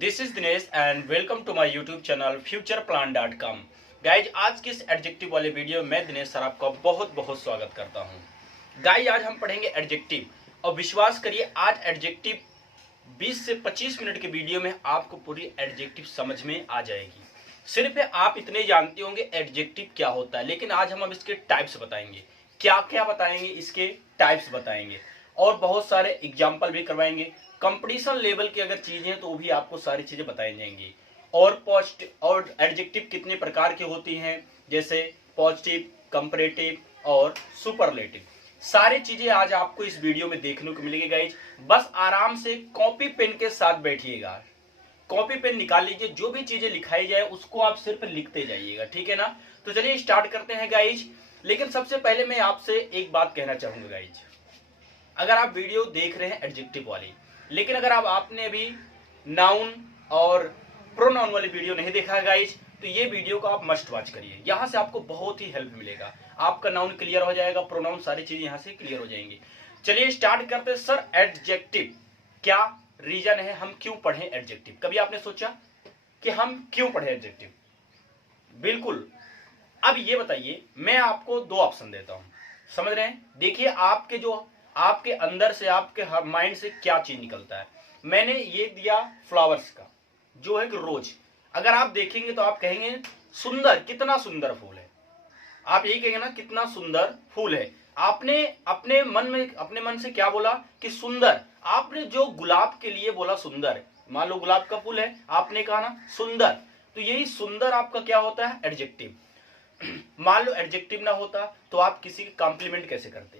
This is Dinesh and welcome to my YouTube channel futureplan.com। Guys आज की इस adjective वाले वीडियो में दिनेश सर आपका बहुत बहुत स्वागत करता हूं। गाइज आज हम पढ़ेंगे एडजेक्टिव और विश्वास करिए आज एडजेक्टिव 20 से 25 मिनट के वीडियो में आपको पूरी एडजेक्टिव समझ में आ जाएगी। सिर्फ आप इतने जानते होंगे एडजेक्टिव क्या होता है, लेकिन आज हम अब इसके टाइप्स बताएंगे। क्या क्या बताएंगे, इसके टाइप्स बताएंगे और बहुत सारे एग्जाम्पल भी करवाएंगे। कंपटीशन लेवल की अगर चीजें हैं तो भी आपको सारी चीजें बताई जाएंगी। और पॉजिटिव और एडजेक्टिव कितने प्रकार के होती हैं, जैसे पॉजिटिव, कंपैरेटिव और सुपरलेटिव। सारी चीजें आज आपको इस वीडियो में देखने को मिलेगी गाइज। बस आराम से कॉपी पेन के साथ बैठिएगा, कॉपी पेन निकाल लीजिए, जो भी चीजें लिखाई जाए उसको आप सिर्फ लिखते जाइएगा, ठीक है ना। तो चलिए स्टार्ट करते हैं गाइज। लेकिन सबसे पहले मैं आपसे एक बात कहना चाहूंगा गाइज, अगर आप वीडियो देख रहे हैं एडजेक्टिव वाली, लेकिन अगर आपने अभी नाउन और प्रोनाउन वाली वीडियो नहीं देखा है गाइज, तो ये वीडियो को आप मस्ट वॉच करिए। यहां से आपको बहुत ही हेल्प मिलेगा, आपका नाउन क्लियर हो जाएगा, प्रोनाउन सारी चीजें यहां से क्लियर हो जाएंगी। चलिए स्टार्ट करते हैं। सर एडजेक्टिव क्या रीजन है, हम क्यों पढ़ें एडजेक्टिव? कभी आपने सोचा कि हम क्यों पढ़ें एडजेक्टिव? बिल्कुल। अब ये बताइए, मैं आपको दो ऑप्शन देता हूं, समझ रहे हैं? देखिए आपके अंदर से, आपके माइंड से क्या चीज निकलता है। मैंने ये दिया फ्लावर्स का, जो है कि रोज। अगर आप देखेंगे तो आप कहेंगे सुंदर, कितना सुंदर फूल है। आप यही कहेंगे ना, कितना सुंदर फूल है। आपने अपने मन से क्या बोला कि सुंदर। आपने जो गुलाब के लिए बोला सुंदर, मान लो गुलाब का फूल है, आपने कहा ना सुंदर, तो यही सुंदर आपका क्या होता है? एडजेक्टिव। मान लो एडजेक्टिव ना होता तो आप किसी की कॉम्प्लीमेंट कैसे करते,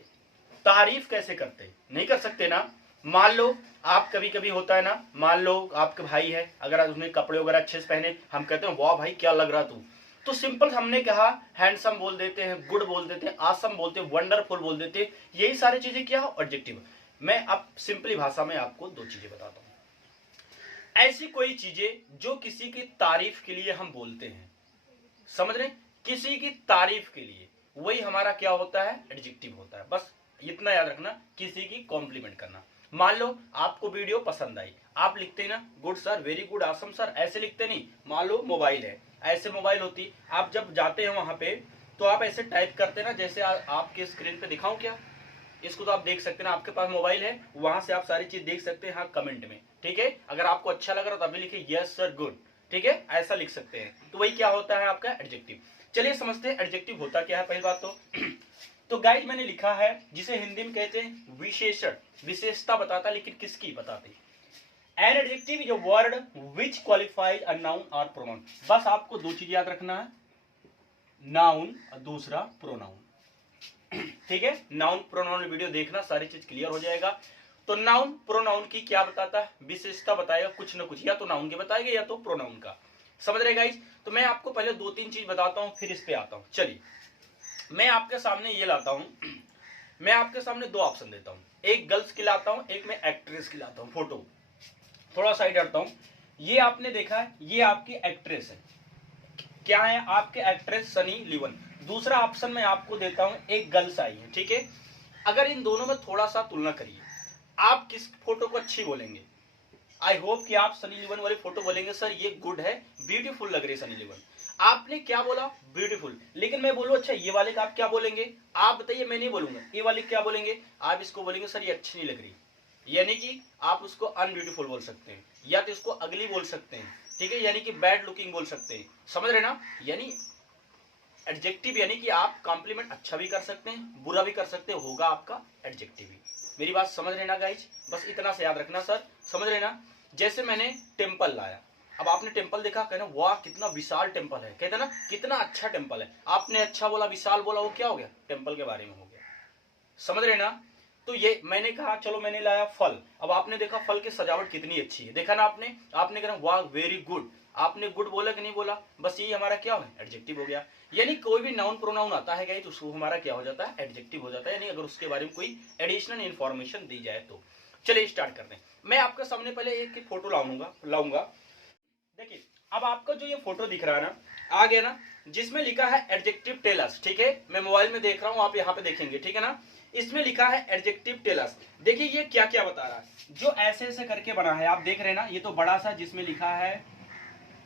तारीफ कैसे करते? नहीं कर सकते ना। मान लो आप कभी कभी होता है ना, मान लो आपके भाई है, अगर उसने कपड़े वगैरह अच्छे से पहने, हम कहते हैं वाह भाई क्या लग रहा तू। तो सिंपल हमने कहा हैंडसम बोल देते हैं, गुड बोल देते हैं, आसम बोलते हैं, वंडरफुल बोल देते हैं। यही सारी चीजें क्या हो? एडजेक्टिव। मैं अब सिंपली भाषा में आपको दो चीजें बताता हूं। ऐसी कोई चीजें जो किसी की तारीफ के लिए हम बोलते हैं, समझ रहे? किसी की तारीफ के लिए, वही हमारा क्या होता है? एडजेक्टिव होता है। बस इतना याद रखना, किसी की कॉम्प्लीमेंट करना। मान लो आपको वीडियो पसंद आई, आप लिखते ना good sir, very good, awesome sir, ऐसे लिखते नहीं। मान लो मोबाइल है, ऐसे मोबाइल होती, आप जब जाते हैं वहां पे तो आप ऐसे टाइप करते ना, जैसे आपके स्क्रीन पे दिखाऊं क्या? इसको तो आप देख सकते हैं ना, आपके पास मोबाइल है, वहां से आप सारी चीज देख सकते हैं। हाँ, कमेंट में, ठीक है। अगर आपको अच्छा लग रहा है तभी लिखिए यस सर, गुड, ठीक है, ऐसा लिख सकते हैं। तो वही क्या होता है? आपका एडजेक्टिव। चलिए समझते हैं एडजेक्टिव होता क्या है। पहली बात तो गाइज मैंने लिखा है जिसे हिंदी में कहते हैं विशेषण, विशेषता बताता, लेकिन किसकी बताते? An adjective is a word which qualifies a noun और प्रोनाउन। बस आपको दो चीज याद रखना है, नाउन और दूसरा प्रोनाउन, ठीक है। नाउन प्रोनाउन वीडियो देखना, सारी चीज क्लियर हो जाएगा। तो नाउन प्रोनाउन की क्या बताता है? विशेषता बताएगा कुछ ना कुछ, या तो नाउन के बताएगा या तो प्रोनाउन का। समझ रहे गाइज? तो मैं आपको पहले दो तीन चीज बताता हूं, फिर इस पे आता हूं। चलिए मैं आपके सामने ये लाता हूं, मैं आपके सामने दो ऑप्शन देता हूं, एक गर्ल्स की लाता हूं, एक मैं एक्ट्रेस की लाता हूं। फोटो थोड़ा साइड हटता हूं। ये आपने देखा है, ये आपकी एक्ट्रेस है। क्या है? आपके एक्ट्रेस सनी लियोन। दूसरा ऑप्शन मैं आपको देता हूं, एक गर्ल्स आई है, ठीक है। अगर इन दोनों में थोड़ा सा तुलना करिए, आप किस फोटो को अच्छी बोलेंगे? आई होप कि आप सनी लियोन वाली फोटो बोलेंगे सर ये गुड है, ब्यूटीफुल लग रही है सनी लियोन। आपने क्या बोला? ब्यूटीफुल। लेकिन मैं बोलूं अच्छा ये वाले का आप क्या बोलेंगे? आप बताइए, मैं नहीं बोलूंगा। ये वाले क्या बोलेंगे? आप इसको बोलेंगे सर ये अच्छी नहीं लग रही, यानी कि आप उसको अनब्यूटीफुल बोल सकते हैं, या तो इसको अगली बोल सकते हैं, ठीक है, यानी कि बैड लुकिंग बोल सकते हैं। समझ रहे ना? यानी एडजेक्टिव यानी कि आप कॉम्प्लीमेंट अच्छा भी कर सकते हैं, बुरा भी कर सकते हैं, होगा आपका एडजेक्टिव ही। मेरी बात समझ रहे ना गाइज? बस इतना से याद रखना सर, समझ रहे ना? जैसे मैंने टेम्पल लाया, अब आपने टेम्पल देखा, कहना वाह कितना विशाल टेम्पल है, कहते ना कितना अच्छा टेम्पल है। आपने अच्छा बोला, विशाल बोला, वो क्या हो गया? टेम्पल के बारे में हो गया। समझ रहे ना? तो ये मैंने कहा चलो मैंने लाया फल, अब आपने देखा फल की सजावट कितनी अच्छी है, देखा ना आपने कहा वाह वेरी गुड। आपने गुड बोला कि नहीं बोला? बस यही हमारा क्या है? एडजेक्टिव हो गया। यानी कोई भी नाउन प्रोनाउन आता है गाइस, उसको हमारा क्या हो जाता है? एडजेक्टिव हो जाता है, यानी अगर उसके बारे में कोई एडिशनल इंफॉर्मेशन दी जाए तो। चलिए स्टार्ट करते हैं। मैं आपके सामने पहले एक फोटो लाऊंगा। देखिए अब आपका जो ये फोटो दिख रहा है ना, आ गया ना, जिसमें लिखा है एडजेक्टिव टेल अस, ठीक है। मैं मोबाइल में देख रहा हूं, आप यहाँ पे देखेंगे, ठीक है ना। इसमें लिखा है एडजेक्टिव टेल अस। देखिए ये क्या क्या बता रहा है, जो ऐसे ऐसे करके बना है, आप देख रहे हैं ना, ये तो बड़ा सा जिसमें लिखा है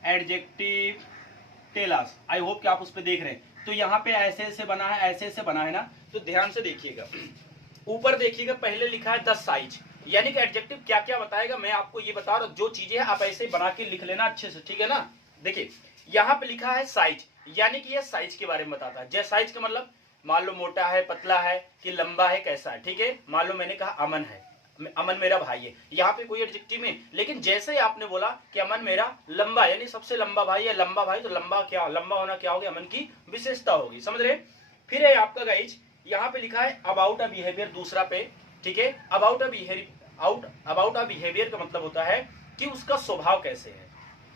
adjective tell us, I hope कि आप उस पर देख रहे हैं। तो यहाँ पे ऐसे ऐसे बना है, ऐसे ऐसे बना है ना, तो ध्यान से देखिएगा, ऊपर देखिएगा पहले लिखा है द साइज, यानी कि एडजेक्टिव क्या क्या बताएगा मैं आपको ये बता रहा हूं, जो चीजें आप ऐसे बना के लिख लेना अच्छे से, ठीक है ना। देखिए यहाँ पे लिखा है साइज, यानी कि ये साइज के बारे में बताता है। जैसे साइज का मतलब मान लो मोटा है, पतला है, कि लंबा है, कैसा है, ठीक है। मान लो मैंने कहा अमन है, अमन मेरा भाई है, यहाँ पे कोई एडजेक्टिव नहीं, लेकिन जैसे ही आपने बोला कि अमन मेरा लंबा, यानी सबसे लंबा भाई है, लंबा भाई, तो लंबा क्या, लंबा होना क्या होगी, अमन की विशेषता होगी, समझ रहे। फिर है आपका गाइज यहाँ पे लिखा है अबाउट अ बिहेवियर, दूसरा पे, ठीक है। अबाउट अ बिहेवियर का मतलब होता है कि उसका स्वभाव कैसे है,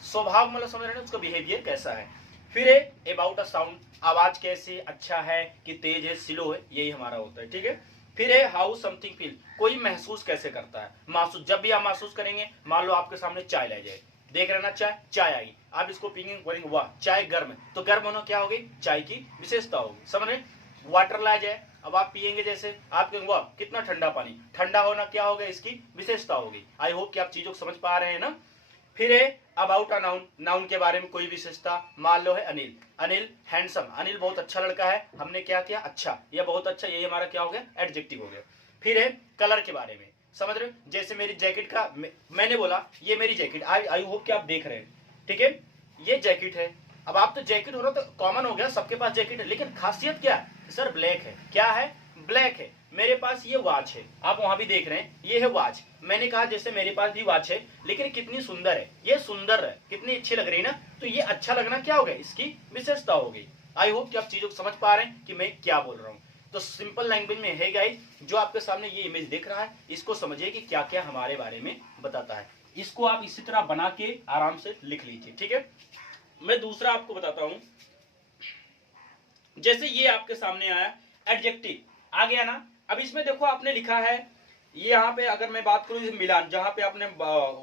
स्वभाव मतलब समझ रहे हैं, उसका बिहेवियर कैसा है। फिर है अबाउट अ साउंड, आवाज कैसे, अच्छा है कि तेज है, स्लो है, यही हमारा होता है, ठीक है। फिर है हाउ समथिंग फील, कोई महसूस कैसे करता है, महसूस, जब भी आप महसूस करेंगे, मान लो आपके सामने चाय ला जाए, देख रहे ना, चाय आई, आप इसको पीएंगे, बोलेंगे वाह चाय गर्म है, तो गर्म होना क्या होगी, चाय की विशेषता होगी, समझ रहे। वाटर ला जाए, अब आप पिएंगे, जैसे आप कहेंगे वाह कितना ठंडा पानी, ठंडा होना क्या होगा, इसकी विशेषता होगी। आई होप कि आप चीजों को समझ पा रहे हैं ना। फिर है अबाउट अ नाउन, नाउन के बारे में कोई विशेषता, मान लो है अनिल, अनिल हैंडसम, अनिल बहुत अच्छा लड़का है, हमने क्या किया, अच्छा, यह बहुत अच्छा, यही हमारा क्या हो गया, एडजेक्टिव हो गया। फिर है कलर के बारे में, समझ रहे हो, जैसे मेरी जैकेट का मैंने बोला ये मेरी जैकेट, आई होप कि आप देख रहे हैं, ठीक है, ये जैकेट है। अब आप तो जैकेट हो रहा तो कॉमन हो गया, सबके पास जैकेट है, लेकिन खासियत क्या है सर, ब्लैक है, क्या है, ब्लैक है। मेरे पास ये वॉच है, आप वहां भी देख रहे हैं, ये है वॉच, मैंने कहा जैसे मेरे पास भी वॉच है, लेकिन कितनी सुंदर है, ये सुंदर है, कितनी अच्छी लग रही है ना, तो ये अच्छा लगना क्या हो गया, इसकी विशेषता हो गई। आई होप कि आप चीजों को समझ पा रहे हैं कि मैं क्या बोल रहा हूँ। तो सिंपल लैंग्वेज में है गाइस, जो आपके सामने ये इमेज दिख रहा है, इसको समझिए कि क्या क्या हमारे बारे में बताता है। इसको आप इसी तरह बना के आराम से लिख लीजिए, ठीक है। मैं दूसरा आपको बताता हूं, जैसे ये आपके सामने आया एडजेक्टिव आ गया ना। अब इसमें देखो आपने लिखा है, ये यहाँ पे अगर मैं बात करूं मिलान, जहां पे आपने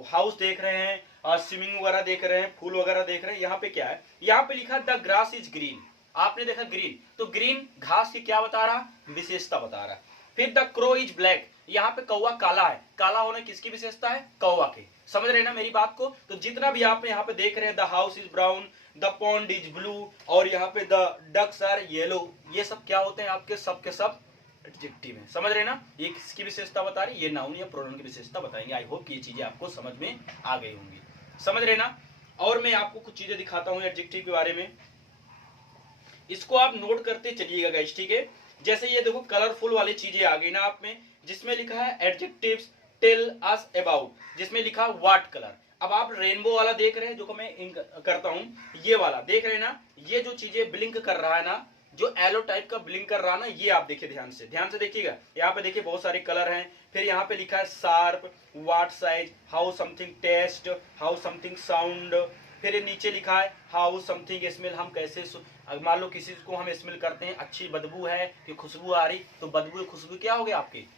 हाउस देख रहे हैं, स्विमिंग वगैरह देख रहे हैं, फूल वगैरह देख रहे हैं, यहाँ पे क्या है, यहाँ पे लिखा द ग्रास इज ग्रीन, आपने देखा ग्रीन, तो ग्रीन घास की क्या बता रहा, विशेषता बता रहा। फिर द क्रो इज ब्लैक, यहाँ पे कौवा काला है, काला होने किसकी विशेषता है, कौवा की, समझ रहे ना मेरी बात को। तो जितना भी आप यहाँ पे देख रहे हैं, the house is brown, the pond is blue, और यहाँ पे द डक्स आर येलो, ये सब क्या होते हैं आपके सब एडजेक्टिव है, समझ रहे ना। ये किसकी विशेषता बता रही है, ये नाउन या प्रोनाउन की विशेषता बताएंगे। आई होप ये चीजें आपको समझ में आ गई होंगी, समझ रहे ना। और मैं आपको कुछ चीजें दिखाता हूं एडजेक्टिव के बारे में, इसको आप नोट करते चलिएगा गाइस, ठीक है। जैसे ये देखो कलरफुल वाली चीजें आ गई ना आप में, जिसमें लिखा है एडजेक्टिव्स टेल अस अबाउट, जिसमें लिखा व्हाट कलर। अब आप रेनबो वाला देख रहे हैं, जो मैं करता हूं, ये वाला देख रहे हैं ना, ये जो चीजें ब्लिंक कर रहा है ना, जो एलो टाइप का ब्लिंक कर रहा है ना, ये आप देखिए, ध्यान से देखिएगा, यहाँ पे देखिए बहुत सारे कलर हैं। फिर यहाँ पे लिखा है sharp, what size, how something taste, how something sound. फिर नीचे लिखा है हाउ समथिंग स्मेल, हम कैसे, मान लो किसी को हम स्मेल करते हैं, अच्छी बदबू है कि खुशबू आ रही, तो बदबू खुशबू क्या हो गया आपकी,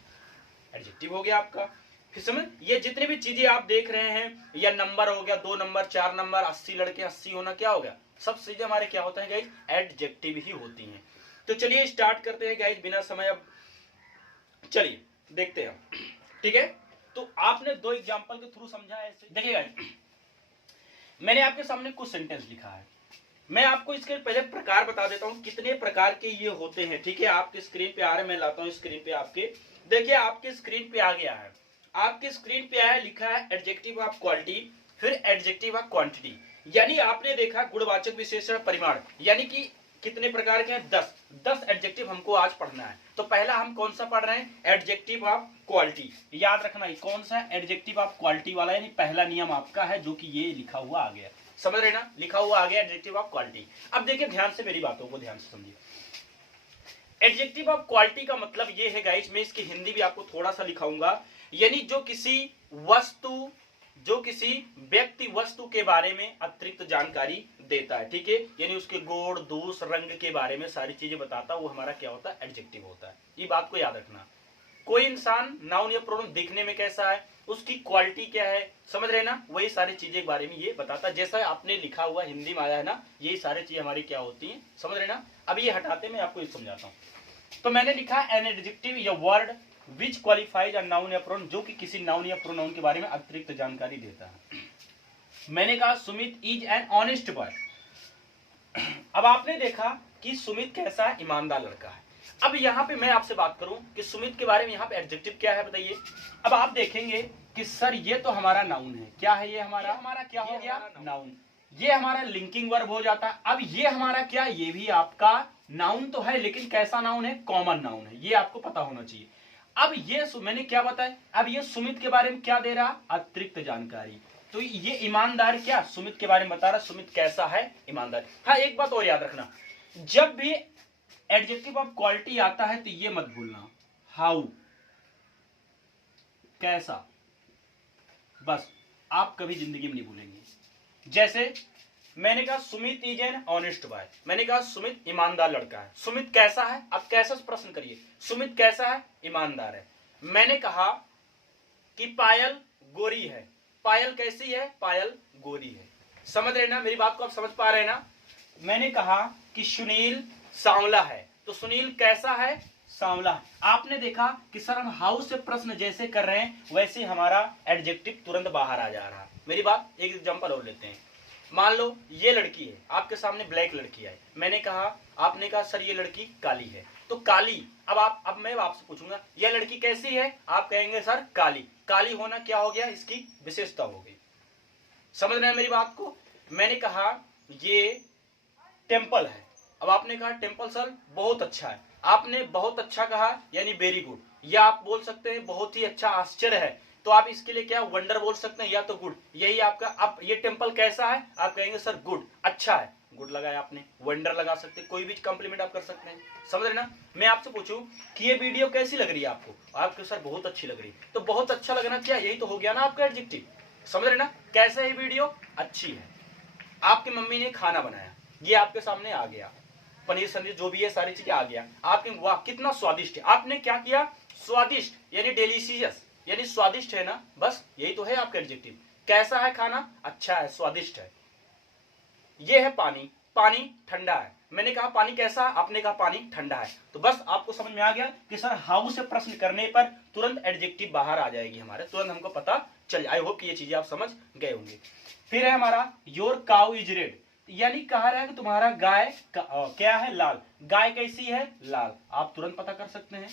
एडजेक्टिव हो गया आपका। फिर समझ, ये जितने भी चीजें आप देख रहे हैं, या नंबर हो गया, 2 नंबर 4 नंबर, 80 लड़के 80 होना, क्या हो गया, सब चीजें हमारे क्या होता है गाइज, एडजेक्टिव ही होती हैं। तो चलिए स्टार्ट करते हैं गाइज, बिना समय अब चलिए देखते हैं, ठीक है। तो आपने 2 एग्जांपल के थ्रू समझा है, देखिए गाइज मैंने आपके सामने कुछ सेंटेंस लिखा है, मैं आपको इसके पहले प्रकार बता देता हूं, कितने प्रकार के ये होते हैं, ठीक है। आपके स्क्रीन पे आ रहे हैं, मैं लाता हूं स्क्रीन पे आपके, देखिए आपके स्क्रीन पे आ गया है, आपके स्क्रीन पे आया, लिखा है एडजेक्टिव ऑफ क्वालिटी, फिर एडजेक्टिव ऑफ क्वांटिटी, यानी आपने देखा गुणवाचक विशेषण परिमाण, यानी कि कितने प्रकार के हैं, 10 एडजेक्टिव हमको आज पढ़ना है। तो पहला हम कौन सा पढ़ रहे हैं, एडजेक्टिव ऑफ क्वालिटी, याद रखना है कौन सा, एडजेक्टिव ऑफ क्वालिटी वाला, यानी पहला नियम आपका है, जो कि ये लिखा हुआ आ गया, समझ रहे ना, लिखा हुआ आ गया एडजेक्टिव ऑफ क्वालिटी। अब देखिए ध्यान से मेरी बातों को ध्यान से समझिए, एडजेक्टिव ऑफ क्वालिटी का मतलब ये है गाइस, मैं इसकी हिंदी भी आपको थोड़ा सा लिखाऊंगा, यानी जो किसी वस्तु, जो किसी व्यक्ति वस्तु के बारे में अतिरिक्त जानकारी देता है, ठीक है, यानी उसके गुण दोष रंग के बारे में सारी चीजें बताता है, वो हमारा क्या होता है, एडजेक्टिव होता है। ये बात को याद रखना, कोई इंसान नाउन या प्रोनाउन दिखने में कैसा है, उसकी क्वालिटी क्या है, समझ रहे ना, वही सारी चीजें के बारे में ये बताता है, जैसा आपने लिखा हुआ हिंदी में आया है ना, यही सारी चीजें हमारी क्या होती हैं, समझ रहे ना। अब ये हटाते मैं आपको समझाता हूँ। तो मैंने लिखा एन एडजेक्टिव या word which qualifies a noun या प्रोनाउन, जो कि किसी नाउन या प्रोनाउन के बारे में अतिरिक्त जानकारी देता है। मैंने कहा Sumit is an honest boy. अब आपने देखा कि सुमित कैसा है, ईमानदार लड़का है। अब यहाँ पे मैं आपसे बात करूं कि सुमित के बारे में यहाँ पे एडजेक्टिव क्या है बताइए। अब आप देखेंगे कि सर ये तो हमारा नाउन है, क्या है ये हमारा क्या हो गया, नाउन। ये हमारा लिंकिंग वर्ब हो जाता है। अब ये हमारा क्या, ये भी आपका नाउन तो है, लेकिन कैसा नाउन है, कॉमन नाउन है, ये आपको पता होना चाहिए। अब ये मैंने क्या बताया, अब ये सुमित के बारे में क्या दे रहा, अतिरिक्त जानकारी। तो ये ईमानदार क्या सुमित के बारे में बता रहा, सुमित कैसा है, ईमानदार। हाँ एक बात और याद रखना, जब भी एडजेक्टिव ऑफ क्वालिटी आता है तो ये मत भूलना, हाउ, कैसा, बस आप कभी जिंदगी में नहीं भूलेंगे। जैसे मैंने कहा Sumit is an honest boy, मैंने कहा सुमित ईमानदार लड़का है। सुमित कैसा है, आप कैसा प्रश्न करिए, सुमित कैसा है, ईमानदार है। मैंने कहा कि पायल गोरी है, पायल कैसी है, पायल गोरी है। समझ रहे ना मेरी बात को, आप समझ पा रहे ना। मैंने कहा कि सुनील सांवला है, तो सुनील कैसा है, सांवला। आपने देखा कि सर हम हाउ से प्रश्न जैसे कर रहे हैं वैसे हमारा एडजेक्टिव तुरंत बाहर आ जा रहा है। मेरी बात, एक एग्जांपल और लेते हैं। मान लो ये लड़की है, आपके सामने ब्लैक लड़की है, मैंने कहा, आपने कहा सर ये लड़की काली है, तो काली। अब मैं आपसे पूछूंगा ये लड़की कैसी है, आप कहेंगे सर काली। काली होना क्या हो गया, इसकी विशेषता हो गई। समझ रहे हैं मेरी बात को। मैंने कहा ये टेम्पल है, अब आपने कहा टेम्पल सर बहुत अच्छा है, आपने बहुत अच्छा कहा यानी वेरी गुड, या आप बोल सकते हैं बहुत ही अच्छा, आश्चर्य है, तो आप इसके लिए क्या वंडर बोल सकते हैं या तो गुड, यही आपका। अब ये टेम्पल कैसा है, आप कहेंगे सर गुड, अच्छा है, गुड लगाया आपने, वंडर लगा सकते, कोई भी कॉम्प्लीमेंट आप कर सकते हैं। समझ रहे ना। मैं आपसे पूछूं कि ये वीडियो कैसी लग रही है आपको, आपके सर बहुत अच्छी लग रही है, तो बहुत अच्छा लगना क्या, यही तो हो गया ना आपका एडजेक्टिव। समझ रहे ना, कैसा है वीडियो, अच्छी है। आपकी मम्मी ने खाना बनाया, ये आपके सामने आ गया, पनीर सब्जी जो भी है सारी चीजें आ गया, आपके वाह कितना स्वादिष्ट है, आपने क्या किया, स्वादिष्ट यानी डेलीशियस यानी स्वादिष्ट है ना, बस यही तो है आपका एडजेक्टिव। कैसा है खाना, अच्छा है, स्वादिष्ट है। ये है पानी, पानी ठंडा है, मैंने कहा पानी कैसा है, आपने कहा पानी ठंडा है। तो बस आपको समझ में आ गया कि सर हाउ से प्रश्न करने पर तुरंत एडजेक्टिव बाहर आ जाएगी हमारे, तुरंत हमको पता चल। आई होप कि ये चीजें आप समझ गए होंगे। फिर है हमारा योर काउ इज रेड, यानी कहा रहा है कि तुम्हारा गाय क्या है, लाल। गाय कैसी है, लाल, आप तुरंत पता कर सकते हैं।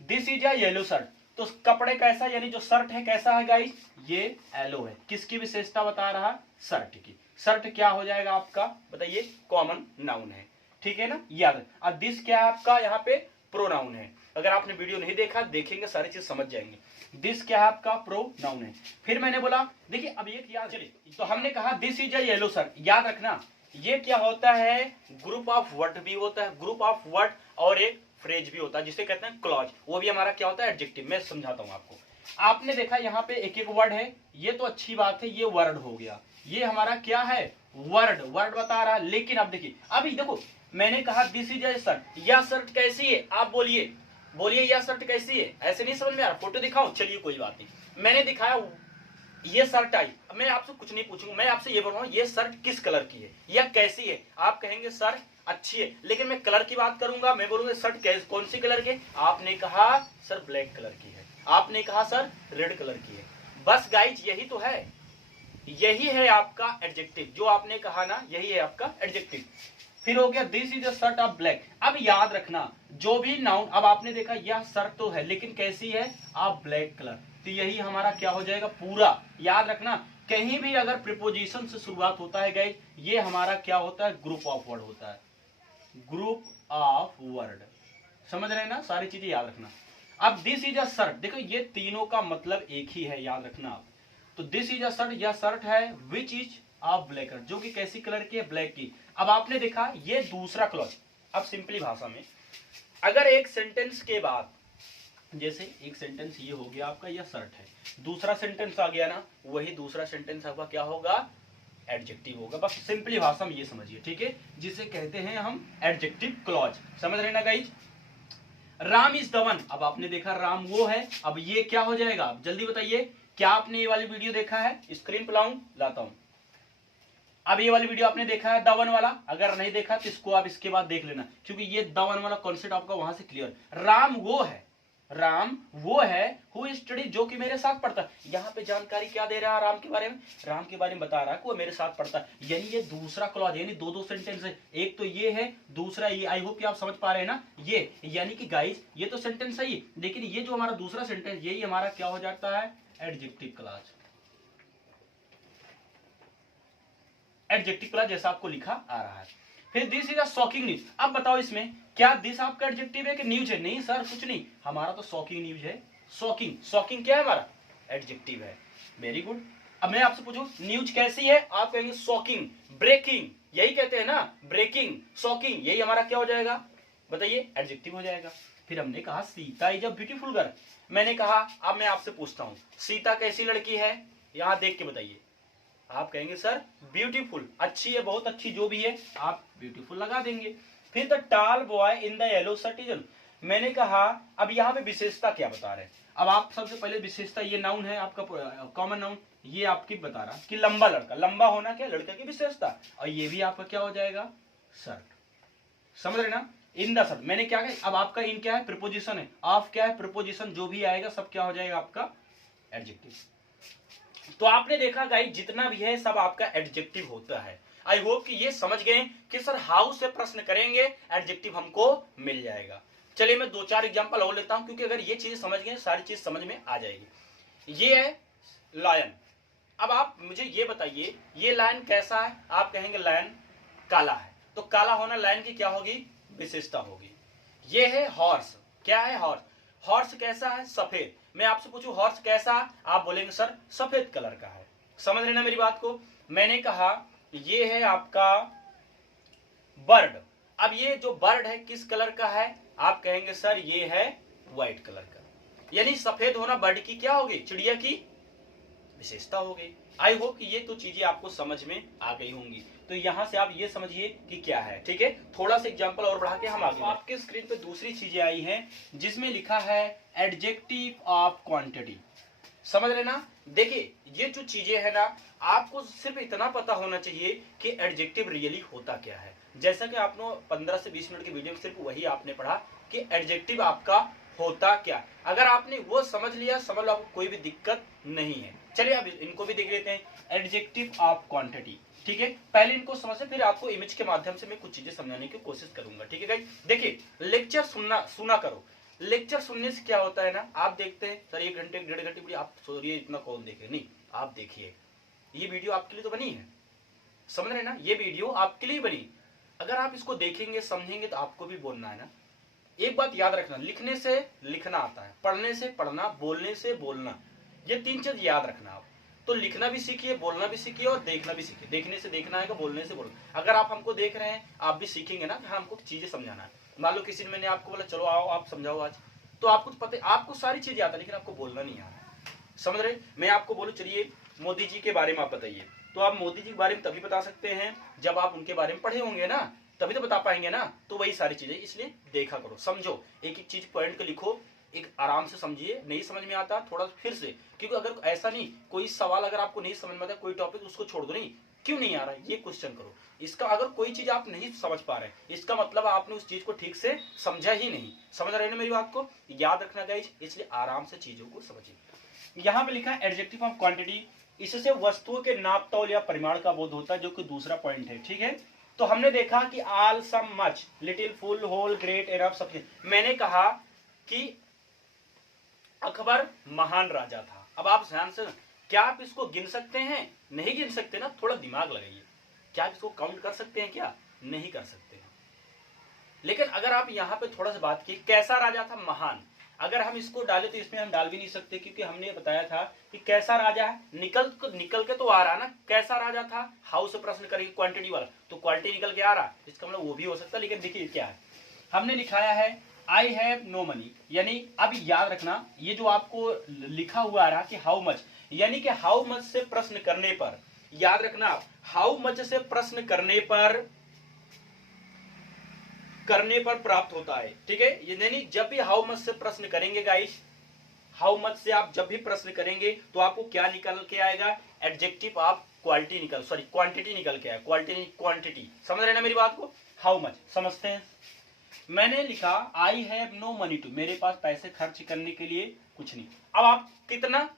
This is a yellow shirt, तो कपड़े कैसा, यानी जो शर्ट है कैसा है गाइस, ये येलो है। किसकी विशेषता बता रहा, शर्ट की। शर्ट क्या हो जाएगा आपका बताइए, कॉमन नाउन है, ठीक है ना, याद। अब दिस क्या है आपका, यहाँ पे प्रोनाउन है। अगर आपने वीडियो नहीं देखा, देखेंगे सारी चीज समझ जाएंगे। दिस क्या है आपका, प्रोनाउन है। फिर मैंने बोला देखिए, अब ये याद चलिए, तो हमने कहा this is a yellow shirt, याद रखना ये क्या होता है, ग्रुप ऑफ वर्ड भी होता है, ग्रुप ऑफ वर्ड और एक फ्रेज भी होता है जिसे कहते हैं क्लॉज, वो भी हमारा क्या होता है, एडजेक्टिव। मैं समझाता हूं आपको। आपने देखा यहाँ पे एक एक वर्ड है, ये तो अच्छी बात है, ये वर्ड हो गया, ये हमारा क्या है, वर्ड, वर्ड बता रहा है। लेकिन अब देखिए, अभी देखो मैंने कहा दिस इज अ शर्ट, यह शर्ट कैसी है, आप बोलिए, बोलिए यह शर्ट कैसी है, ऐसे नहीं समझ में आ रहा, फोटो दिखाओ, चलिए कोई बात नहीं, मैंने दिखाया ये शर्ट आई। मैं आपसे कुछ नहीं पूछूंगा, मैं आपसे ये बोल रहा हूँ ये शर्ट किस कलर की है या कैसी है, आप कहेंगे सर अच्छी है। लेकिन मैं कलर की बात करूंगा, मैं बोलूंगा शर्ट कौन सी कलर की, आपने कहा सर ब्लैक कलर की है, आपने कहा सर रेड कलर की है। बस गाइज यही तो है, यही है आपका एडजेक्टिव, जो आपने कहा ना यही है आपका एडजेक्टिव। फिर हो गया this is a shirt of black. अब याद रखना जो भी नाउन, अब आपने देखा यह शर्ट तो है लेकिन कैसी है, ऑफ ब्लैक कलर, तो यही हमारा क्या हो जाएगा पूरा। याद रखना कहीं भी अगर प्रीपोजिशन से शुरुआत होता है गाइस, ये हमारा क्या होता है, ग्रुप ऑफ वर्ड होता है, ग्रुप ऑफ वर्ड। समझ रहे हैं ना, सारी चीजें याद रखना। अब दिस इज अ शर्ट, देखो ये तीनों का मतलब एक ही है, याद रखना आप। तो दिस इज अ शर्ट, यह शर्ट है, which is of black colour, जो कि कैसी कलर की है, ब्लैक की। अब आपने देखा ये दूसरा क्लॉज। अब सिंपली भाषा में अगर एक सेंटेंस के बाद, जैसे एक सेंटेंस ये हो गया आपका, यह शर्ट है, दूसरा सेंटेंस आ गया ना, वही दूसरा सेंटेंस आपका क्या होगा, एडजेक्टिव होगा। बस सिंपली भाषा में ये समझिए, ठीक है, जिसे कहते हैं हम एडजेक्टिव क्लॉज। समझ रहे ना guys. Ram is the one, अब आपने देखा राम वो है, अब ये क्या हो जाएगा, अब जल्दी बताइए, क्या आपने ये वाली वीडियो देखा है, स्क्रीन पर लाता हूं। अब ये वाली वीडियो आपने देखा है द वन वाला, अगर नहीं देखा तो इसको आप इसके बाद देख लेना, क्योंकि ये द वन वाला कॉन्सेप्ट आपका वहां से क्लियर। राम वो है हु स्टडी, जो कि मेरे साथ पढ़ता है। यहाँ पे जानकारी क्या दे रहा है राम के बारे में? राम के बारे में बता रहा है कि वो मेरे साथ पढ़ता है, यानी ये दूसरा क्लॉज, यानी दो सेंटेंस है, एक तो ये है, दूसरा ये। आई होप कि आप समझ पा रहे हैं ना ये, यानी कि गाइस ये तो सेंटेंस है ही, लेकिन ये जो हमारा दूसरा सेंटेंस, यही हमारा क्या हो जाता है? Adjective clause. एडजेक्टिव क्लॉज जैसा आपको लिखा आ रहा है। फिर this is a shocking news. अब बताओ इसमें क्या दिस आपका एडजेक्टिव है कि न्यूज है? नहीं सर, कुछ नहीं, हमारा तो शॉकिंग न्यूज है। शॉकिंग क्या है? हमारा एडजेक्टिव है। Very good. अब मैं आपसे पूछूं न्यूज कैसी है? आप कहेंगे शॉकिंग, ब्रेकिंग, यही कहते हैं ना, ब्रेकिंग, शॉकिंग, यही हमारा क्या हो जाएगा? बताइए, एडजेक्टिव हो जाएगा। फिर हमने कहा Sita is a beautiful girl. मैंने कहा, अब मैं आपसे पूछता हूं सीता कैसी लड़की है? यहां देख के बताइए। आप कहेंगे सर ब्यूटीफुल, अच्छी है, बहुत अच्छी, जो भी है आप ब्यूटीफुल लगा देंगे। फिर the tall boy in the yellow shirt. मैंने कहा अब यहाँ पे विशेषता क्या बता रहे हैं? अब आप सबसे पहले विशेषता, ये नाउन है आपका कॉमन नाउन, ये आपकी बता रहा कि लंबा लड़का, लंबा होना क्या लड़का की विशेषता, और ये भी आपका क्या हो जाएगा? शर्ट। समझ रहे ना? In the shirt. मैंने क्या कहा? अब आपका इन क्या है? प्रीपोजिशन है। ऑफ क्या है? प्रीपोजिशन। जो भी आएगा सब क्या हो जाएगा? आपका एडजेक्टिव। तो आपने देखा गाइस, जितना भी है सब आपका एडजेक्टिव होता है। आई होप कि ये समझ गए कि सर हाउ से प्रश्न करेंगे एडजेक्टिव हमको मिल जाएगा। चलिए मैं 2-4 एग्जांपल और लेता हूं, क्योंकि अगर ये चीजें समझ गए सारी चीज समझ में आ जाएगी। ये है लायन। अब आप मुझे ये बताइए ये लायन कैसा है? आप कहेंगे लायन काला है, तो काला होना लायन की क्या होगी? विशेषता होगी। ये है हॉर्स। क्या है? हॉर्स कैसा है? सफेद। मैं आपसे पूछूं हॉर्स कैसा है? आप बोलेंगे सर सफेद कलर का है। समझ रहे ना मेरी बात को? मैंने कहा ये है आपका बर्ड। अब ये जो बर्ड है किस कलर का है? आप कहेंगे सर ये है व्हाइट कलर का। यानी सफेद होना बर्ड की क्या होगी? चिड़िया की विशेषता हो गई। आई होप कि ये तो चीजें आपको समझ में आ गई होंगी। तो यहां से आप ये समझिए कि क्या है। ठीक है, थोड़ा सा एग्जांपल और बढ़ा के हम आगे। आपके स्क्रीन पे दूसरी चीजें आई हैं जिसमें लिखा है एडजेक्टिव ऑफ क्वांटिटी। समझ रहे ना? देखिए ये जो चीजें है ना, आपको सिर्फ इतना पता होना चाहिए कि एडजेक्टिव रियली होता क्या है। जैसा कि आपने 15 से 20 मिनट की वीडियो में सिर्फ वही आपने पढ़ा कि एडजेक्टिव आपका होता क्या। अगर आपने वो समझ लिया, समझ लो, आपको कोई भी दिक्कत नहीं है। चलिए अब इनको भी देख लेते हैं। Adjective of quantity. ठीक है, पहले इनको समझे, फिर आपको इमेज के माध्यम से मैं कुछ चीजें समझाने की कोशिश करूंगा। ठीक है गाइस, देखिए लेक्चर सुना करो। लेक्चर सुनने से क्या होता है ना, आप देखते हैं सर 1 घंटे 1.5 घंटे, आप सोचिए इतना कौन देखे? नहीं, आप देखिए ये वीडियो आपके लिए तो बनी है। समझ रहे ना? ये वीडियो आपके लिए बनी। अगर आप इसको देखेंगे समझेंगे तो आपको भी बोलना है ना। एक बात याद रखना, लिखने से लिखना आता है, पढ़ने से पढ़ना, बोलने से बोलना, ये 3 चीज याद रखना आप। तो लिखना भी सीखिए, बोलना भी सीखिए और देखना भी सीखिए। देखने से देखना आएगा, बोलने से बोलना। अगर आप हमको देख रहे हैं, आप भी सीखेंगे ना, हाँ हमको चीजें समझाना है। मान लो किसी ने मैंने आपको बोला चलो आओ आप समझाओ आज, तो आपको पता है, आपको सारी चीजें आता है लेकिन आपको बोलना नहीं आ रहा है। समझ रहे? मैं आपको बोलूं चलिए मोदी जी के बारे में आप बताइए, तो आप मोदी जी के बारे में तभी बता सकते हैं जब आप उनके बारे में पढ़े होंगे ना, तभी तो बता पाएंगे ना। तो वही सारी चीजें, इसलिए देखा करो, समझो, एक एक चीज पॉइंट को लिखो, एक आराम से समझिए। नहीं समझ में आता थोड़ा फिर से, क्योंकि अगर ऐसा नहीं, कोई सवाल अगर आपको नहीं समझ में आता, कोई टॉपिक उसको छोड़ दो, नहीं क्यों नहीं आ रहा है ये क्वेश्चन करो। इसका अगर कोई चीज आप नहीं समझ पा रहे, इसका मतलब आपने उस चीज को ठीक से समझा ही नहीं। समझ रहे हैं मेरी बात को? याद रखना गाइस, इसलिए आराम से चीजों को समझिए। यहाँ पे लिखा है एडजेक्टिव ऑफ क्वांटिटी, इससे वस्तुओं के नाप तौल या परिमाण का बोध होता है, जो कि दूसरा पॉइंट है। ठीक है, तो हमने देखा कि all, some, much, little, full, whole, great, enough, sufficient. मैंने कहा कि अकबर महान राजा था। अब आप ध्यान से, क्या आप इसको गिन सकते हैं? नहीं गिन सकते ना, थोड़ा दिमाग लगाइए। क्या आप इसको काउंट कर सकते हैं? क्या नहीं कर सकते हैं। लेकिन अगर आप यहाँ पे थोड़ा सा बात की, कैसा राजा था? महान। अगर हम इसको डाले तो इसमें हम डाल भी नहीं सकते, क्योंकि हमने बताया था कि कैसा राजा है, निकल के तो आ रहा ना, कैसा राजा था। हाउ से प्रश्न करेंगे क्वांटिटी वाला, तो क्वांटिटी निकल के आ रहा, इसका मतलब वो भी हो सकता है। लेकिन देखिए क्या है, हमने लिखाया है आई हैव नो मनी, यानी अब याद रखना, ये जो आपको लिखा हुआ आ रहा कि हाउ मच, यानी कि हाउ मच से प्रश्न करने पर, याद रखना आप, हाउ मच से प्रश्न करने पर प्राप्त होता है। ठीक है, यानी जब भी हाउ मच से प्रश्न करेंगे गाइस, हाउ मच से आप जब भी प्रश्न करेंगे तो आपको क्या निकल के आएगा? एडजेक्टिव ऑफ क्वालिटी निकल सॉरी क्वांटिटी निकल के आया, क्वालिटी नहीं क्वांटिटी। समझ रहे ना मेरी बात को? हाउ मच समझते हैं। मैंने लिखा I have no money to, मेरे पास पैसे खर्च करने के लिए कुछ नहीं। अब आप कितना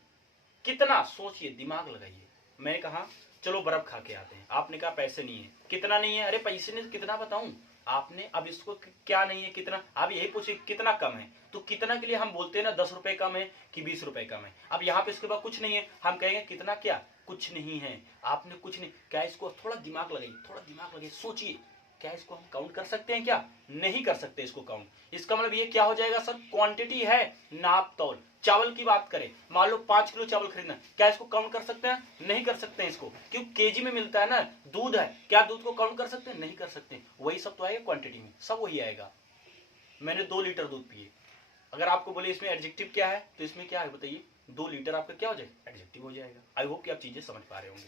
कितना सोचिए, दिमाग लगाइए। मैंने कहा चलो बर्फ खा के आते हैं, आपने कहा पैसे नहीं है। कितना नहीं है? अरे पैसे नहीं कितना बताऊं आपने? अब इसको क्या नहीं है कितना, आप यही पूछिए कितना कम है, तो कितना के लिए हम बोलते हैं ना 10 रुपए कम है कि 20 रुपए कम है। अब यहाँ पे इसके बाद कुछ नहीं है, हम कहेंगे कितना, क्या कुछ नहीं है। आपने कुछ नहीं, क्या इसको थोड़ा दिमाग लगाइए, थोड़ा दिमाग लगाइए, सोचिए क्या इसको हम काउंट कर सकते हैं? क्या नहीं कर सकते इसको काउंट। इसका मतलब ये क्या हो जाएगा सर? क्वांटिटी है, नाप तौल। चावल की बात करें, मान लो 5 किलो चावल खरीदना, क्या इसको काउंट कर सकते हैं? नहीं कर सकते हैं इसको, क्योंकि केजी में मिलता है ना। दूध है, क्या दूध को काउंट कर सकते हैं? नहीं कर सकते। वही सब तो आएगा क्वांटिटी में, सब वही आएगा। मैंने 2 लीटर दूध पिए, अगर आपको बोले इसमें एडजेक्टिव क्या है, तो इसमें क्या है बताइए? 2 लीटर आपका क्या हो जाएगा? एडजेक्टिव हो जाएगा। आई होप कि आप चीजें समझ पा रहे होंगे।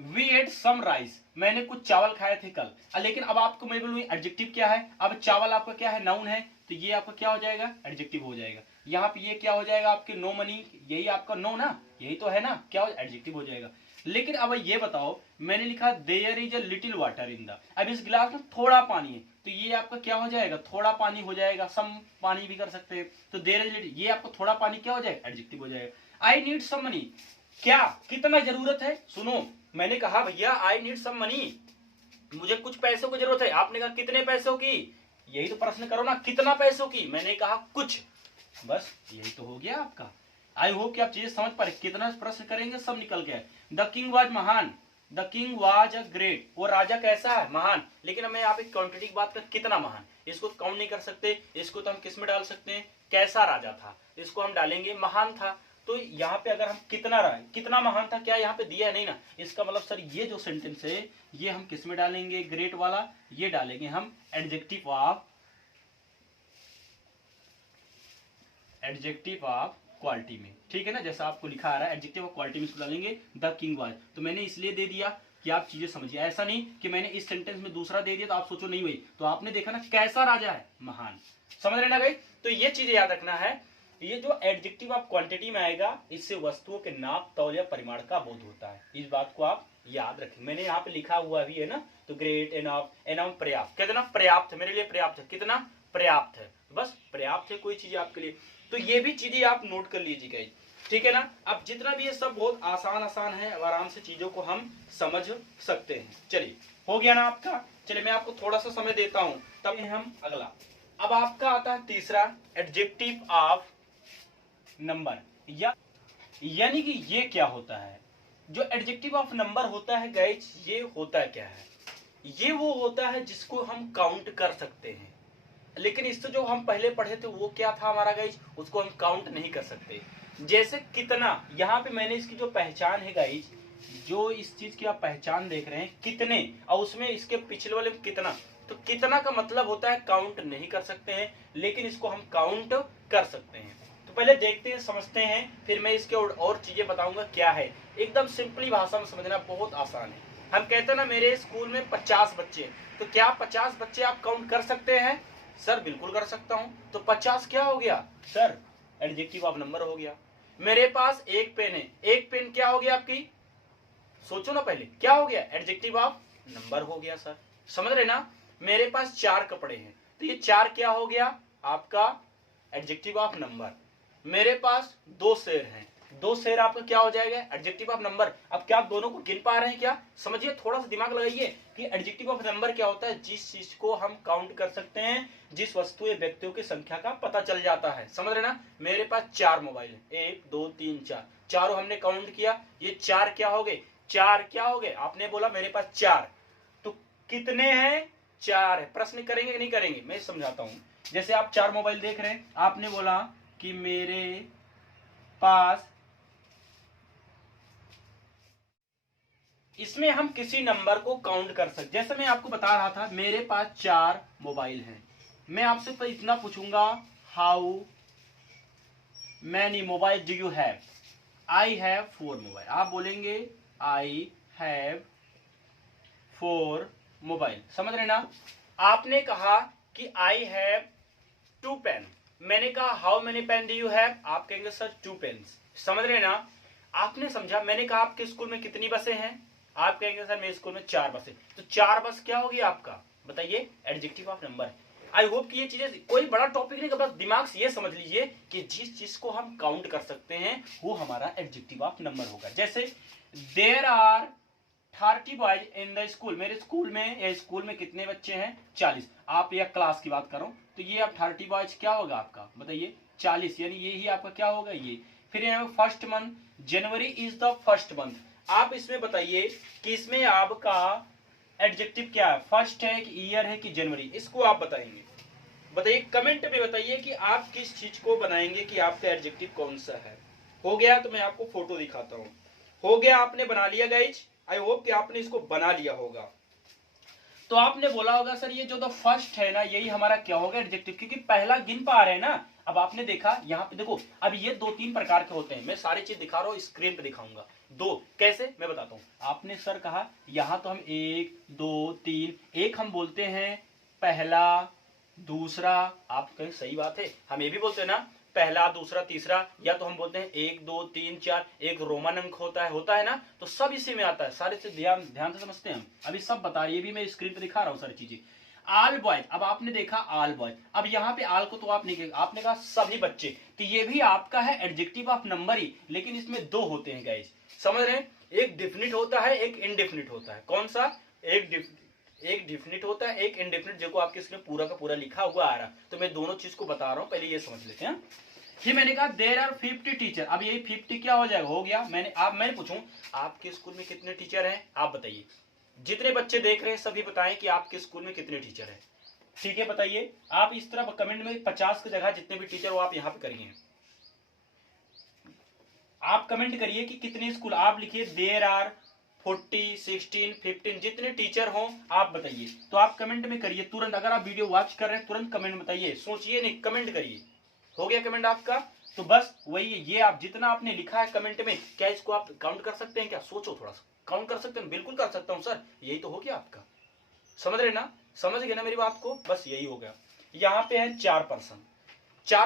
वी एट सम राइस, मैंने कुछ चावल खाए थे कल। लेकिन अब आपको मैं बोलूँ एडजेक्टिव क्या है? अब चावल आपका क्या है? नाउन है, तो ये आपका क्या हो जाएगा? एडजेक्टिव हो जाएगा। यहाँ पे ये क्या हो जाएगा आपके? नो मनी, यही आपका नो ना, यही तो है ना, क्या हो? एडजेक्टिव हो जाएगा। लेकिन अब ये बताओ, मैंने लिखा there is a little water in the, अब इस गिलास में थोड़ा पानी है, तो ये आपका क्या हो जाएगा? थोड़ा पानी हो जाएगा। सम पानी भी कर सकते हैं, तो देयर इज लिटिल, ये आपको थोड़ा पानी क्या हो जाएगा? एडजेक्टिव हो जाएगा। आई नीड सम मनी, क्या कितना जरूरत है? सुनो, मैंने कहा भैया आई नीड सम मनी, मुझे कुछ पैसों की जरूरत है। आपने कहा कितने पैसों की? यही तो प्रश्न करो ना, कितना पैसों की? मैंने कहा कुछ, बस यही तो हो गया आपका। आई होप कि आप चीजें समझ पा रहे। कितना प्रश्न करेंगे सब निकल गया। द किंग वाज महान, the king was a great, वो राजा कैसा है? महान। लेकिन हमें यहाँ पे क्वांटिटी की बात कर, कितना महान, इसको काउंट नहीं कर सकते। इसको तो हम किस में डाल सकते हैं? कैसा राजा था, इसको हम डालेंगे महान था। तो यहाँ पे अगर हम कितना रहा, कितना महान था, क्या यहाँ पे दिया है? नहीं ना। इसका मतलब सर ये जो सेंटेंस है ये हम किस में डालेंगे? ग्रेट वाला, ये डालेंगे हम एडजेक्टिव ऑफ क्वालिटी में। ठीक है ना, जैसा आपको लिखा आ रहा है एडजेक्टिव ऑफ क्वालिटी में इसको डालेंगे द किंग वाज। तो मैंने इसलिए दे दिया कि आप चीजें समझिए। ऐसा नहीं कि मैंने इस सेंटेंस में दूसरा दे दिया तो आप सोचो नहीं हुई। तो आपने देखा ना कैसा राजा है? महान। समझ रहे ना भाई? तो ये चीजें याद रखना है। ये जो एडजेक्टिव ऑफ क्वांटिटी में आएगा, इससे वस्तुओं के नाप तौल या परिमाण का बोध होता है। इस बात को आप याद रखें। मैंने यहाँ पे लिखा हुआ भी है ना, तो ग्रेट, एनफ, एनफ पर्याप्त, कितना पर्याप्त है मेरे लिए? पर्याप्त है, कितना पर्याप्त है? बस पर्याप्त है कोई चीज आपके लिए। तो ये भी चीजें आप नोट कर लीजिएगा, ठीक है ना। अब जितना भी ये सब बहुत आसान आसान है, आराम से चीजों को हम समझ सकते हैं। चलिए हो गया ना आपका? चलिए मैं आपको थोड़ा सा समय देता हूं, तब हम अगला। अब आपका आता है तीसरा, एडजेक्टिव ऑफ नंबर, यानी कि ये क्या होता है? जो एडजेक्टिव ऑफ नंबर होता है गाइस, ये होता क्या है? ये वो होता है जिसको हम काउंट कर सकते हैं। लेकिन इससे जो हम पहले पढ़े थे वो क्या था हमारा गाइस? उसको हम काउंट नहीं कर सकते। जैसे कितना, यहाँ पे मैंने इसकी जो पहचान है गाइस, जो इस चीज की आप पहचान देख रहे हैं कितने, और उसमें इसके पिछले वाले कितना, तो कितना का मतलब होता है काउंट नहीं कर सकते हैं, लेकिन इसको हम काउंट कर सकते हैं। तो पहले देखते हैं, समझते हैं, फिर मैं इसके और चीजें बताऊंगा क्या है। एकदम सिंपली भाषा में समझना, बहुत आसान है। हम कहते हैं ना मेरे स्कूल में 50 बच्चे, तो क्या 50 बच्चे आप काउंट कर सकते हैं? सर बिल्कुल कर सकता हूं। तो 50 क्या हो गया सर? एडजेक्टिव ऑफ नंबर हो गया। मेरे पास एक पेन है, एक पेन क्या हो गया आपकी? सोचो ना पहले, क्या हो गया? एडजेक्टिव ऑफ नंबर हो गया सर। समझ रहे ना? मेरे पास 4 कपड़े हैं, तो ये 4 क्या हो गया आपका? Adjective of number. मेरे पास 2 शेर हैं, 2 शेर आपका क्या हो जाएगा? Adjective of number. अब क्या आप दोनों को गिन पा रहे हैं? क्या समझिए, थोड़ा सा दिमाग लगाइए कि एडजेक्टिव ऑफ नंबर क्या होता है? जिस चीज को हम काउंट कर सकते हैं, जिस वस्तु या व्यक्तियों की संख्या का पता चल जाता है। समझ रहे ना? मेरे पास 4 मोबाइल है, 1 2 3 4, चारों हमने काउंट किया, ये 4 क्या हो गए? 4 क्या हो गए? आपने बोला मेरे पास 4, तो कितने हैं? 4 है। प्रश्न करेंगे कि नहीं करेंगे? मैं समझाता हूं। जैसे आप 4 मोबाइल देख रहे हैं, आपने बोला कि मेरे पास, इसमें हम किसी नंबर को काउंट कर सकते। जैसे मैं आपको बता रहा था मेरे पास 4 मोबाइल हैं, मैं आपसे तो इतना पूछूंगा how many mobile do you have? I have 4 mobile. आप बोलेंगे आई हैव 4 मोबाइल। समझ रहे ना? आपने कहा कि आई हैव 2 पेन, मैंने कहा how many pen do you have? आप कहेंगे सर 2 पेन्स। समझ रहे ना? आपने समझा, मैंने कहा आपके स्कूल में कितनी बसें हैं, आप कहेंगे सर मेरे स्कूल में 4 बसें, तो 4 बस क्या होगी आपका, बताइए, adjective of number. I hope कि ये चीजें कोई बड़ा टॉपिक नहीं, बस दिमाग से ये समझ लीजिए कि जिस चीज को हम काउंट कर सकते हैं वो हमारा एडजेक्टिव ऑफ नंबर होगा। जैसे there are 30 boys in the school, मेरे स्कूल में या स्कूल में कितने बच्चे हैं, 40। आप या क्लास की बात करो तो ये आप 30 बॉयज क्या होगा आपका, बताइए, 40, यानी ये ही आपका क्या होगा ये। फिर यहाँ first month, January is the first month, आप इसमें बताइए कि इसमें आपका एडजेक्टिव क्या है, फर्स्ट है कि ईयर है कि जनवरी, इसको आप बताएंगे। बताइए कमेंट में बताइए कि आप किस चीज को बनाएंगे कि आपका एडजेक्टिव कौन सा है। हो गया तो मैं आपको फोटो दिखाता हूं। हो गया, आपने बना लिया गाइज, आई होप कि आपने इसको बना लिया होगा। तो आपने बोला होगा सर ये जो द फर्स्ट है ना यही हमारा क्या होगा एडजेक्टिव, क्योंकि पहला गिन पा रहे हैं ना। अब आपने देखा यहाँ पे देखो, अब ये 2-3 प्रकार के होते हैं, मैं सारी चीज दिखा रहा हूँ, स्क्रीन पे दिखाऊंगा। दो कैसे मैं बताता हूँ। आपने सर कहा यहाँ तो हम 1 2 3, एक हम बोलते हैं पहला दूसरा, आप कहें सही बात है, हम ये भी बोलते हैं ना पहला दूसरा तीसरा, या तो हम बोलते हैं 1 2 3 4, एक रोमन अंक होता है ना, तो सब इसी में आता है। सारे से ध्यान से समझते हैं हम, अभी सब बता रही है, भी मैं स्क्रीन पे दिखा रहा हूँ सारी चीजें। आल बॉयज, अब आपने देखा आल बॉयज, अब यहाँ पे आल को तो आपने कहा सभी बच्चे, तो ये भी आपका है एडजेक्टिव ऑफ नंबर ही, लेकिन इसमें 2 होते हैं गाइस, समझ रहे हैं, एक डिफिनिट होता है, एक इनडिफिनिट होता है। कौन सा, एक डिफिनिट होता है, एक इनडिफिनिट, जो आपके इसमें पूरा का पूरा लिखा हुआ आ रहा, तो मैं दोनों चीज को बता रहा हूं, पहले ये समझ लेते हैं। फिर मैंने कहा देयर आर 50 टीचर, अब ये 50 क्या हो जाएगा, हो गया। मैंने पूछूं आपके स्कूल में कितने टीचर हैं, आप बताइए, जितने बच्चे देख रहे हैं सभी बताएं कि आपके स्कूल में कितने टीचर हैं। ठीक है बताइए, आप इस तरह कमेंट में 50 की जगह जितने भी टीचर हो आप यहाँ पे करिए, आप कमेंट करिए कि कितने स्कूल, आप लिखिए देयर आर 40 16 15, जितने टीचर हो आप बताइए। तो आप कमेंट में करिए तुरंत, अगर आप वीडियो वॉच कर रहे हैं तुरंत कमेंट बताइए, सोचिए नहीं, कमेंट करिए। हो गया कमेंट आपका, तो बस वही है, ये आप जितना आपने लिखा है कमेंट में, क्या इसको आप काउंट कर सकते हैं, क्या सोचो थोड़ा सा, काउंट कर सकते हैं, बिल्कुल कर सकता हूं सर, यही तो हो गया आपका, समझ रहे ना, समझ गए ना मेरी बात को, बस यही हो गया। यहाँ पे है 4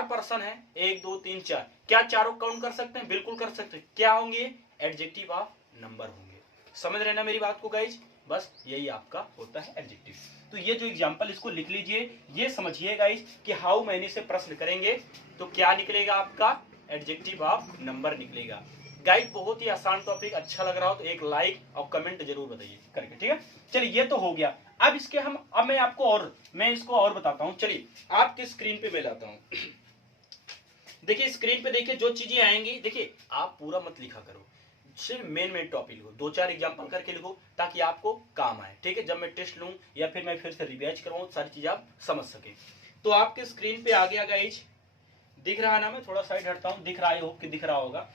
पर्सन है, 1 2 3 4, क्या चारों काउंट कर सकते हैं, बिल्कुल कर सकते हैं, क्या होंगे, एडजेक्टिव ऑफ नंबर होंगे, समझ रहे ना मेरी बात को गाइज, बस यही आपका होता है एडजेक्टिव। तो ये जो एग्जांपल इसको लिख लीजिए, ये समझिए गाइज कि हाउ मैनी से प्रश्न करेंगे तो क्या निकलेगा आपका, एडजेक्टिव ऑफ नंबर निकलेगा। गाइड बहुत ही आसान टॉपिक, अच्छा लग रहा हो तो एक लाइक और कमेंट जरूर बताइए करके, ठीक है। चलिए ये तो हो गया, अब इसके अब मैं इसको और बताता हूं। चलिए आपके स्क्रीन पे मैं लाता हूं, देखिए स्क्रीन पे देखिए जो चीजें आएंगी, देखिए आप पूरा मत लिखा करो, सिर्फ मेन टॉपिक लिखो, 2-4 एग्जांपल करके लिखो ताकि आपको काम आए, ठीक है, जब मैं टेस्ट लूं या फिर मैं फिर से रिवाइज करवाऊं सारी चीजें आप समझ सके। तो आपके स्क्रीन पे आ गया गाइज, दिख रहा ना, मैं थोड़ा साइड हटता हूं, दिख रहा है, होप कि दिख रहा होगा।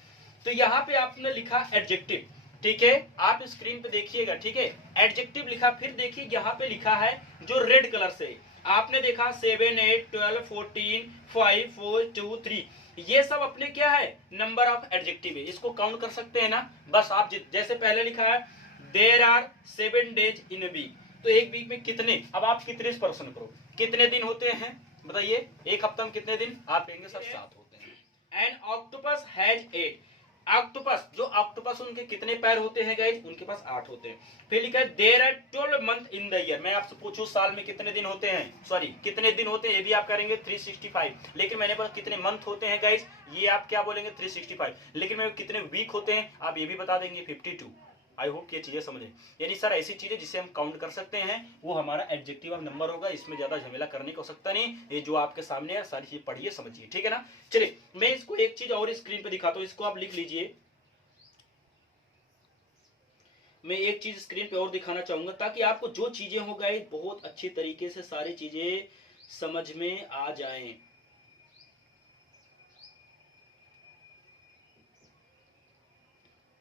तो यहाँ पे आपने लिखा एडजेक्टिव, ठीक है, आप स्क्रीन पे देखिएगा, ठीक है, एडजेक्टिव लिखा, फिर देखिए यहाँ पे लिखा है जो रेड कलर से आपने देखा 7 8 12 14 5 4 2 3, ये सब अपने क्या है, नंबर ऑफ एडजेक्टिव है, इसको काउंट कर सकते हैं ना। बस आप जैसे पहले लिखा है there are 7 days in week, तो एक वीक में कितने, अब आप कितने से प्रश्न करो, कितने दिन होते हैं बताइए, एक हफ्ता में कितने दिन, आप कहेंगे सर 7 होते हैं। एन ऑक्टोपस हैज 8, ऑक्टोपस, जो ऑक्टोपस उनके कितने पैर होते हैं गाइस, उनके पास 8 होते हैं। फिर लिखा है there are 12 month in the year, मैं आपसे पूछूं साल में कितने दिन होते हैं, सॉरी कितने दिन होते हैं, ये भी आप करेंगे 365, लेकिन मैंने बोला कितने मंथ होते हैं गाइस, ये आप क्या बोलेंगे 365, लेकिन मैं कितने वीक होते हैं आप ये भी बता देंगे 52। आई होप ये चीजें समझे, यानी सर ऐसी चीजें जिसे हम काउंट कर सकते हैं वो हमारा एडजेक्टिव ऑफ नंबर होगा, इसमें ज्यादा झमेला करने को सकता नहीं, ये जो आपके सामने है सारी चीज पढ़िए समझिए, ठीक है ना। चलिए मैं इसको एक चीज और स्क्रीन पे दिखाता हूँ, इसको आप लिख लीजिए, मैं एक चीज स्क्रीन पे और दिखाना चाहूंगा ताकि आपको जो चीजें हो गई बहुत अच्छी तरीके से सारी चीजें समझ में आ जाएं।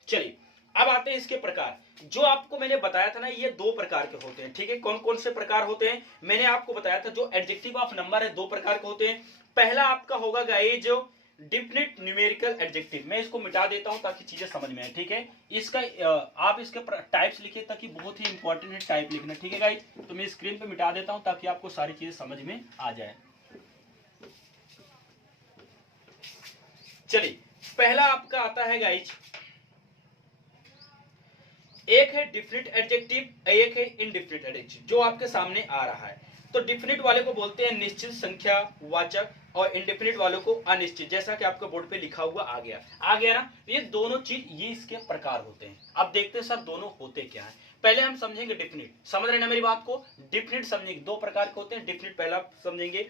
चलिए अब आते हैं इसके प्रकार, जो आपको मैंने बताया था ना ये 2 प्रकार के होते हैं, ठीक है, कौन कौन से प्रकार होते हैं, मैंने आपको बताया था जो एडजेक्टिव ऑफ नंबर है 2 प्रकार के होते हैं। पहला आपका होगा गाइस जो डिफिनिट न्यूमेरिकल एडजेक्टिव, मैं इसको मिटा देता हूं ताकि चीजें समझ में आए, ठीक है, इसका आप इसके टाइप्स लिखिए ताकि बहुत ही इंपॉर्टेंट है टाइप लिखना, ठीक है गाइस, तो मैं स्क्रीन पे मिटा देता हूं ताकि आपको सारी चीजें समझ में आ जाए। चलिए पहला आपका आता है गाइस एक है डिफिनिट एडजेक्टिव, एक है इनडिफिनिट एडजेक्टिव जो आपके सामने आ रहा है। तो डिफिनिट वाले को बोलते हैं निश्चित संख्या वाचक, और इनडिफिनिट वालों को अनिश्चित, जैसा कि आपके बोर्ड पे लिखा हुआ आ गया ना। ये दोनों चीज ये इसके प्रकार होते हैं। अब देखते हैं सर दोनों होते क्या है। पहले हम समझेंगे डिफिनिट, समझ रहे ना मेरी बात को। डिफिनिट समझेंगे, दो प्रकार के होते हैं। डिफिनिट पहला समझेंगे,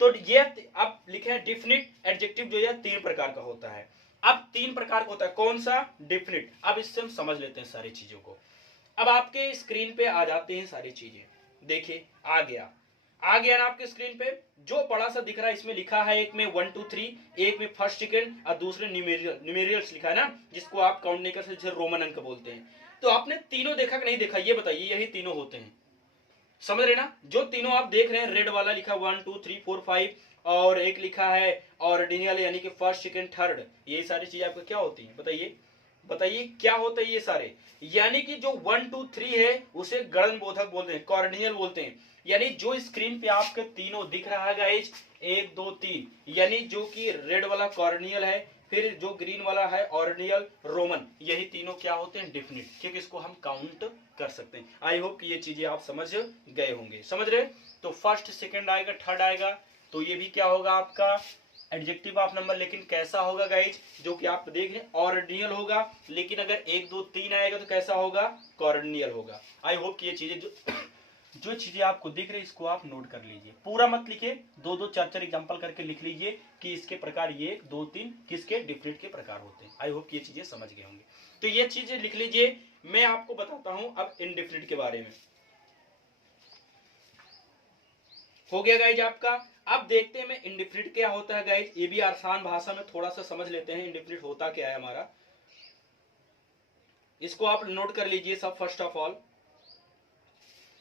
तो ये अब लिखे हैं डिफिनिट एडजेक्टिव जो है 3 प्रकार का होता है। अब 3 प्रकार का होता है, कौन सा? डिफिनिट। अब इससे हम समझ लेते हैं सारी चीजों को। अब आपके स्क्रीन पे आ जाते हैं सारी चीजें, देखिए आ गया ना आपके स्क्रीन पे। जो बड़ा सा दिख रहा है इसमें लिखा है, एक में 1 2 3, एक में फर्स्ट सेकंड और दूसरे न्यूमेरियल्स लिखा है ना, जिसको आप काउंट नहीं कर सकते, जिसे रोमन अंक बोलते हैं। तो आपने तीनों देखा कि नहीं देखा, ये बताइए। यही तीनों होते हैं, समझ रहे ना। जो तीनों आप देख रहे हैं, रेड वाला लिखा 1 2 3 4 5, और एक लिखा है ऑर्डिनल यानी कि फर्स्ट सेकंड थर्ड। ये सारी चीजें आपको क्या होती है बताइए, बताइए क्या होता है ये सारे। यानी कि जो 1 2 3 है उसे गणन बोधक बोलते हैं, कॉर्डिनल बोलते हैं। यानी जो स्क्रीन पे आपके तीनों दिख रहा है गाइज, 1 2 3, यानी जो कि रेड वाला कॉर्डिनल है, फिर जो ग्रीन वाला है ऑर्डिनल रोमन, यही तीनों क्या होते हैं? डिफिनिट, क्योंकि इसको हम काउंट कर सकते हैं। आई होप कि ये चीजें आप समझ गए होंगे, समझ रहे। तो फर्स्ट सेकंड आएगा, थर्ड आएगा, तो ये भी क्या होगा आपका? Adjective of number. लेकिन कैसा होगा गाइज? जो कि आप देख रहे हैं ऑर्डिनल होगा, लेकिन अगर 1 2 3 आएगा तो कैसा होगा? कॉर्डिनल होगा। आई होप कि ये चीजें जो चीजें आपको दिख रही है इसको आप नोट कर लीजिए, पूरा मत लिखिए, 2 2 4 4 एग्जांपल करके लिख लीजिए कि इसके प्रकार ये 1 2 3 किसके डिफिनिट के प्रकार होते हैं। आई होप ये चीजें समझ गए होंगे। तो ये चीजें लिख लीजिए। मैं आपको बताता हूं अब इनडिफिनिट के बारे में। हो गया गाइज आपका। अब देखते हैं मैं इनडिफिनिट क्या होता है गाइज, ये भी आसान भाषा में थोड़ा सा समझ लेते हैं इनडिफिनिट होता क्या है हमारा। इसको आप नोट कर लीजिए सब फर्स्ट ऑफ ऑल।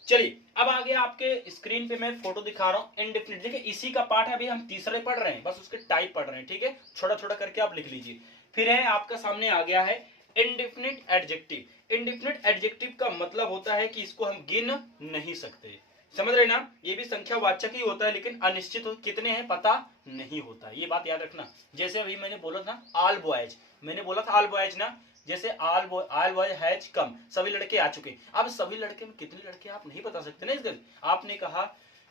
चलिए अब आगे आपके स्क्रीन पे मैं फोटो दिखा रहा हूं इनडिफिनिट। देखिए इसी का पार्ट है, अभी हम तीसरे पढ़ रहे हैं, बस उसके टाइप पढ़ रहे हैं, ठीक है। छोटा छोटा करके आप लिख लीजिए। फिर है आपका सामने आ गया है इनडिफिनिट एडजेक्टिव। इनडिफिनिट एडजेक्टिव का मतलब होता है कि इसको हम गिन नहीं सकते, समझ रहे ना। ये भी संख्या वाचक ही होता है, लेकिन अनिश्चित कितने हैं पता नहीं होता, ये बात याद रखना। जैसे अभी मैंने बोला था ऑल बॉयज, मैंने बोला था ऑल बॉयज ना, जैसे ऑल बॉय हैज कम, सभी लड़के आ चुके। अब सभी लड़के में कितने लड़के आप नहीं बता सकते ना। इस आपने कहा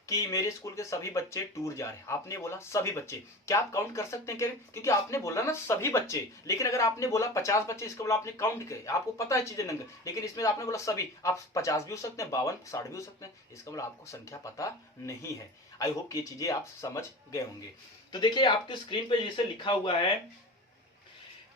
कि मेरे स्कूल के सभी बच्चे टूर जा रहे हैं, आपने बोला सभी बच्चे, क्या आप काउंट कर सकते हैं? क्या, क्योंकि आपने बोला ना सभी बच्चे। लेकिन अगर आपने बोला 50 बच्चे, इसका बोला आपने काउंट किए, आपको पता है चीजें नंगे, लेकिन इसमें आपने बोला सभी, आप 50 भी हो सकते हैं, 52 60 भी हो सकते हैं, इसका बोला आपको संख्या पता नहीं है। आई होप ये चीजें आप समझ गए होंगे। तो देखिए आपके स्क्रीन पे जैसे लिखा हुआ है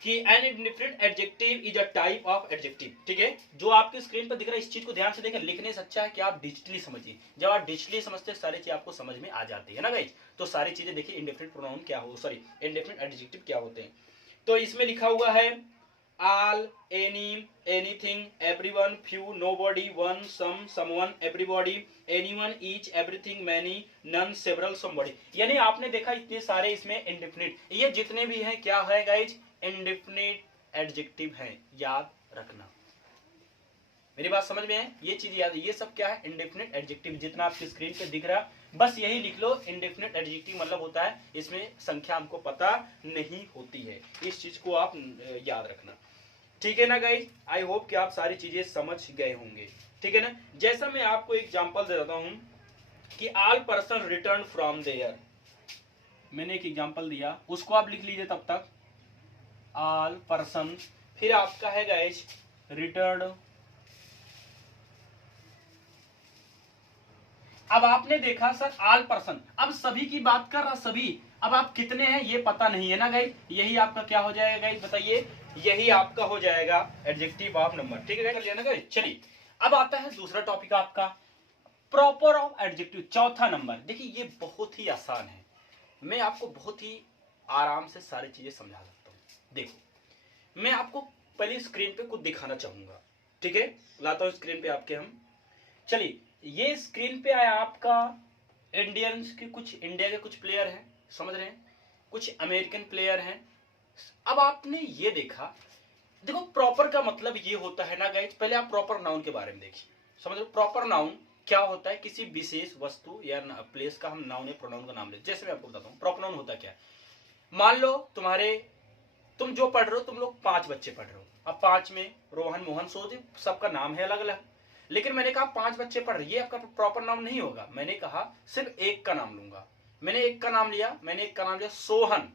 कि an indefinite adjective is a type of adjective, ठीक है। जो आपकी स्क्रीन पर दिख रहा है इस चीज को ध्यान से देखें, लिखने से अच्छा है कि आप डिजिटली समझिए। जब आप डिजिटली समझते हैं सारी चीज आपको समझ में आ जाती है ना गाइस। तो सारी चीजें देखिए इनडिफिनिट प्रोनाउन क्या हो, सॉरी इनडिफिनिट एडजेक्टिव क्या होते हैं। तो इसमें लिखा हुआ है all, any, anything, everyone, few, nobody, one, some, someone, everybody, anyone, each, everything, many, none, several, somebody। यानी आपने देखा इतने सारे इसमें इंडिफिनिट, ये जितने भी हैं क्या है गाइज? इंडिफिनिट एडजेक्टिव हैं, याद रखना। मेरी बात समझ में है? ये चीज याद है, ये सब क्या है? Indefinite adjective. जितना आपकी स्क्रीन पे दिख रहा बस यही लिख लो। इंडिफिनिट एडजेक्टिव मतलब होता है इसमें संख्या हमको पता नहीं होती है, इस चीज को आप याद रखना, ठीक है ना गाइस। आई होप कि आप सारी चीजें समझ गए होंगे, ठीक है ना। जैसा मैं आपको एग्जांपल दे देता हूं कि all person return from there, मैंने एक एग्जांपल दिया, उसको आप लिख लीजिए तब तक। ऑल पर्सन, फिर आपका है गाइस रिटर्न। अब आपने देखा सर ऑल पर्सन, अब सभी की बात कर रहा, सभी। अब आप कितने हैं ये पता नहीं है ना गाइस, यही आपका क्या हो जाएगा गाइस बताइए? यही आपका हो जाएगा एडजेक्टिव ऑफ नंबर, ठीक है गाइस, ना गाइस। चलिए अब आता है दूसरा टॉपिक आपका प्रॉपर ऑफ एडजेक्टिव, चौथा नंबर। देखिए ये बहुत ही आसान है, मैं आपको बहुत ही आराम से सारी चीजें समझा सकता हूं। देखो मैं आपको पहले स्क्रीन पे कुछ दिखाना चाहूंगा, ठीक है। लाता हूं स्क्रीन पे आपके हम। चलिए ये स्क्रीन पे आया आपका इंडियंस के कुछ, इंडिया के कुछ प्लेयर हैं, समझ रहे हैं, कुछ अमेरिकन प्लेयर हैं। अब आपने ये देखा, देखो प्रॉपर का मतलब ये होता है ना गाइज, पहले आप प्रॉपर नाउन के बारे में देखिए, समझ लो प्रॉपर नाउन क्या होता है? किसी विशेष वस्तु या प्लेस का हम नाउन या प्रोनाउन का नाम लेते। जैसे मैं आपको बताता हूँ प्रॉपर नाउन होता क्या है। मान लो तुम जो पढ़ रहे हो, तुम लोग 5 बच्चे पढ़ रहे हो, अब 5 में रोहन मोहन सोच सबका नाम है अलग अलग, लेकिन मैंने कहा 5 बच्चे पढ़ रहे, ये आपका प्रॉपर नाम नहीं होगा। मैंने कहा सिर्फ एक का नाम लूंगा। मैंने एक का नाम लिया सोहन।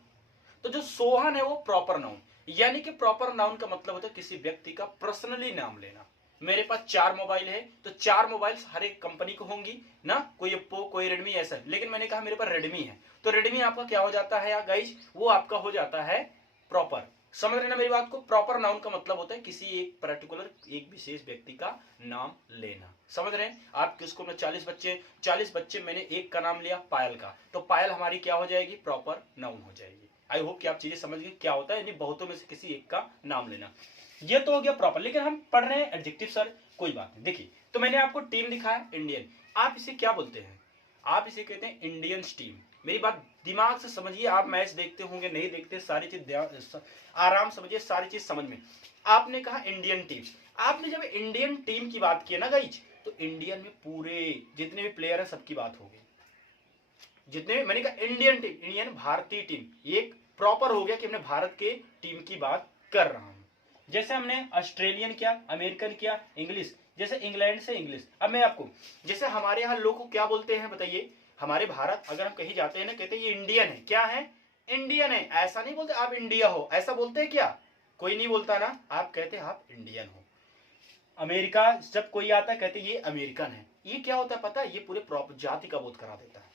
तो जो सोहन है वो प्रॉपर नाउन, यानी कि प्रॉपर नाउन का मतलब होता है किसी व्यक्ति का पर्सनली नाम लेना। मेरे पास 4 मोबाइल है तो 4 मोबाइल हर एक कंपनी को होंगी ना, कोई ओप्पो कोई रेडमी ऐसा, लेकिन मैंने कहा मेरे पास रेडमी है, तो रेडमी आपका क्या हो जाता है यार गाइज, वो आपका हो जाता है प्रॉपर। समझ रहे ना मेरी बात को? प्रॉपर नाउन का मतलब होता है किसी एक पर्टिकुलर एक विशेष व्यक्ति का नाम लेना। समझ रहे हैं आप? किसको में 40 बच्चे मैंने एक का नाम लिया पायल का, तो पायल हमारी क्या हो जाएगी? प्रॉपर नाउन हो जाएगी। आई होप कि आप चीजें समझ गए क्या होता है, यानी बहुतों में से किसी एक का नाम लेना। ये तो हो गया प्रॉपर, लेकिन हम पढ़ रहे हैं एडजेक्टिव सर, कोई बात नहीं। देखिए तो मैंने आपको टीम दिखाया इंडियन, आप इसे क्या बोलते हैं? आप इसे कहते हैं इंडियंस टीम। मेरी बात दिमाग से समझिए, आप मैच देखते होंगे नहीं देखते, सारी चीज आराम समझिए, सारी चीज समझ में। आपने कहा इंडियन टीम, आपने जब इंडियन टीम की बात की ना गाइज, तो इंडियन में पूरे जितने भी प्लेयर है सबकी बात होगी, जितने मैंने कहा इंडियन टीम, इंडियन भारतीय टीम, एक प्रॉपर हो गया कि हमने भारत के टीम की बात कर रहा हूं। जैसे हमने ऑस्ट्रेलियन किया, अमेरिकन किया, इंग्लिश, जैसे इंग्लैंड से इंग्लिश। अब मैं आपको, जैसे हमारे यहाँ लोग को क्या बोलते हैं बताइए? हमारे भारत अगर हम कहीं जाते हैं ना, कहते हैं ये इंडियन है। क्या है? इंडियन है। ऐसा नहीं बोलते आप इंडिया हो, ऐसा बोलते हैं क्या? कोई नहीं बोलता ना, आप कहते हैं आप इंडियन हो। अमेरिका जब कोई आता है कहते ये अमेरिकन है। ये क्या होता है पता है? ये पूरे प्रॉपर जाति का बोध करा देता है,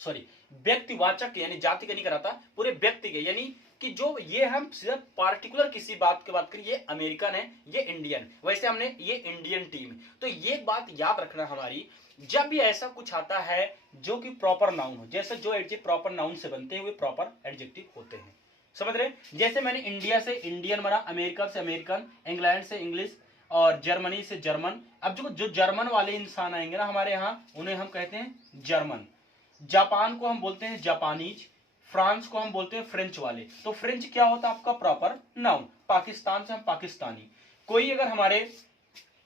सॉरी व्यक्तिवाचक, यानी जाति का नहीं कराता, पूरे व्यक्ति के, यानी कि जो ये हम सिर्फ पार्टिकुलर किसी बात की बात करें, ये अमेरिकन है, ये इंडियन, वैसे हमने ये इंडियन टीम है। तो ये बात याद रखना हमारी, जब भी ऐसा कुछ आता है जो कि प्रॉपर नाउन हो, जैसे जो एडजेक्टिव प्रॉपर नाउन से बनते हैं वे प्रॉपर एडजेक्टिव होते हैं। समझ रहे? जैसे मैंने इंडिया से इंडियन बना, अमेरिका से अमेरिकन, इंग्लैंड से इंग्लिश, और जर्मनी से जर्मन। अब जो जर्मन वाले इंसान आएंगे ना हमारे यहाँ, उन्हें हम कहते हैं जर्मन। जापान को हम बोलते हैं जापानीज, फ्रांस को हम बोलते हैं फ्रेंच वाले। तो फ्रेंच क्या होता है आपका? Proper noun. पाकिस्तान से हम पाकिस्तानी। कोई अगर हमारे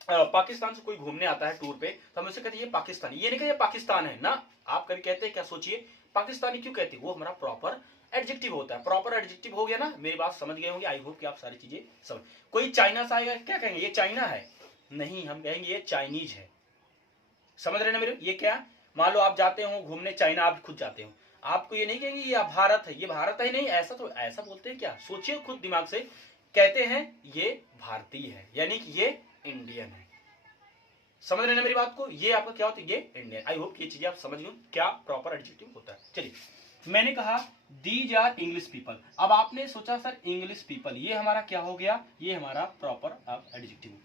पाकिस्तान से कोई घूमने आता है टूर पे, तो हम उसे कहते हैं ये पाकिस्तानी। ये नहीं कहते पाकिस्तान है ना, आप कभी कहते हैं क्या? सोचिए पाकिस्तानी क्यों कहते हैं? वो हमारा प्रॉपर एडजेक्टिव होता है। प्रॉपर एडजेक्टिव हो गया ना, मेरी बात समझ गए होंगे। आई होप कि आप सारी चीजें समझ। कोई चाइना से आएगा, क्या कहेंगे? ये चाइना है? नहीं, हम कहेंगे ये चाइनीज है। समझ रहे ना मेरे? ये क्या, मान लो आप जाते हो घूमने चाइना, आप खुद जाते हो, आपको ये नहीं कहेंगे ये भारत है, ये भारत है नहीं, ऐसा तो ऐसा बोलते हैं क्या? सोचिए खुद दिमाग से, कहते हैं ये भारतीय है, यानी कि ये इंडियन है। समझ रहे ना मेरी बात को? ये आपका क्या होता है? ये इंडियन। आई होप ये चीजें आप समझ लो क्या प्रॉपर एडजेक्टिव होता है। चलिए, मैंने कहा दीज आर इंग्लिश पीपल। अब आपने सोचा सर इंग्लिश पीपल, ये हमारा क्या हो गया? ये हमारा प्रॉपर एडजेक्टिव।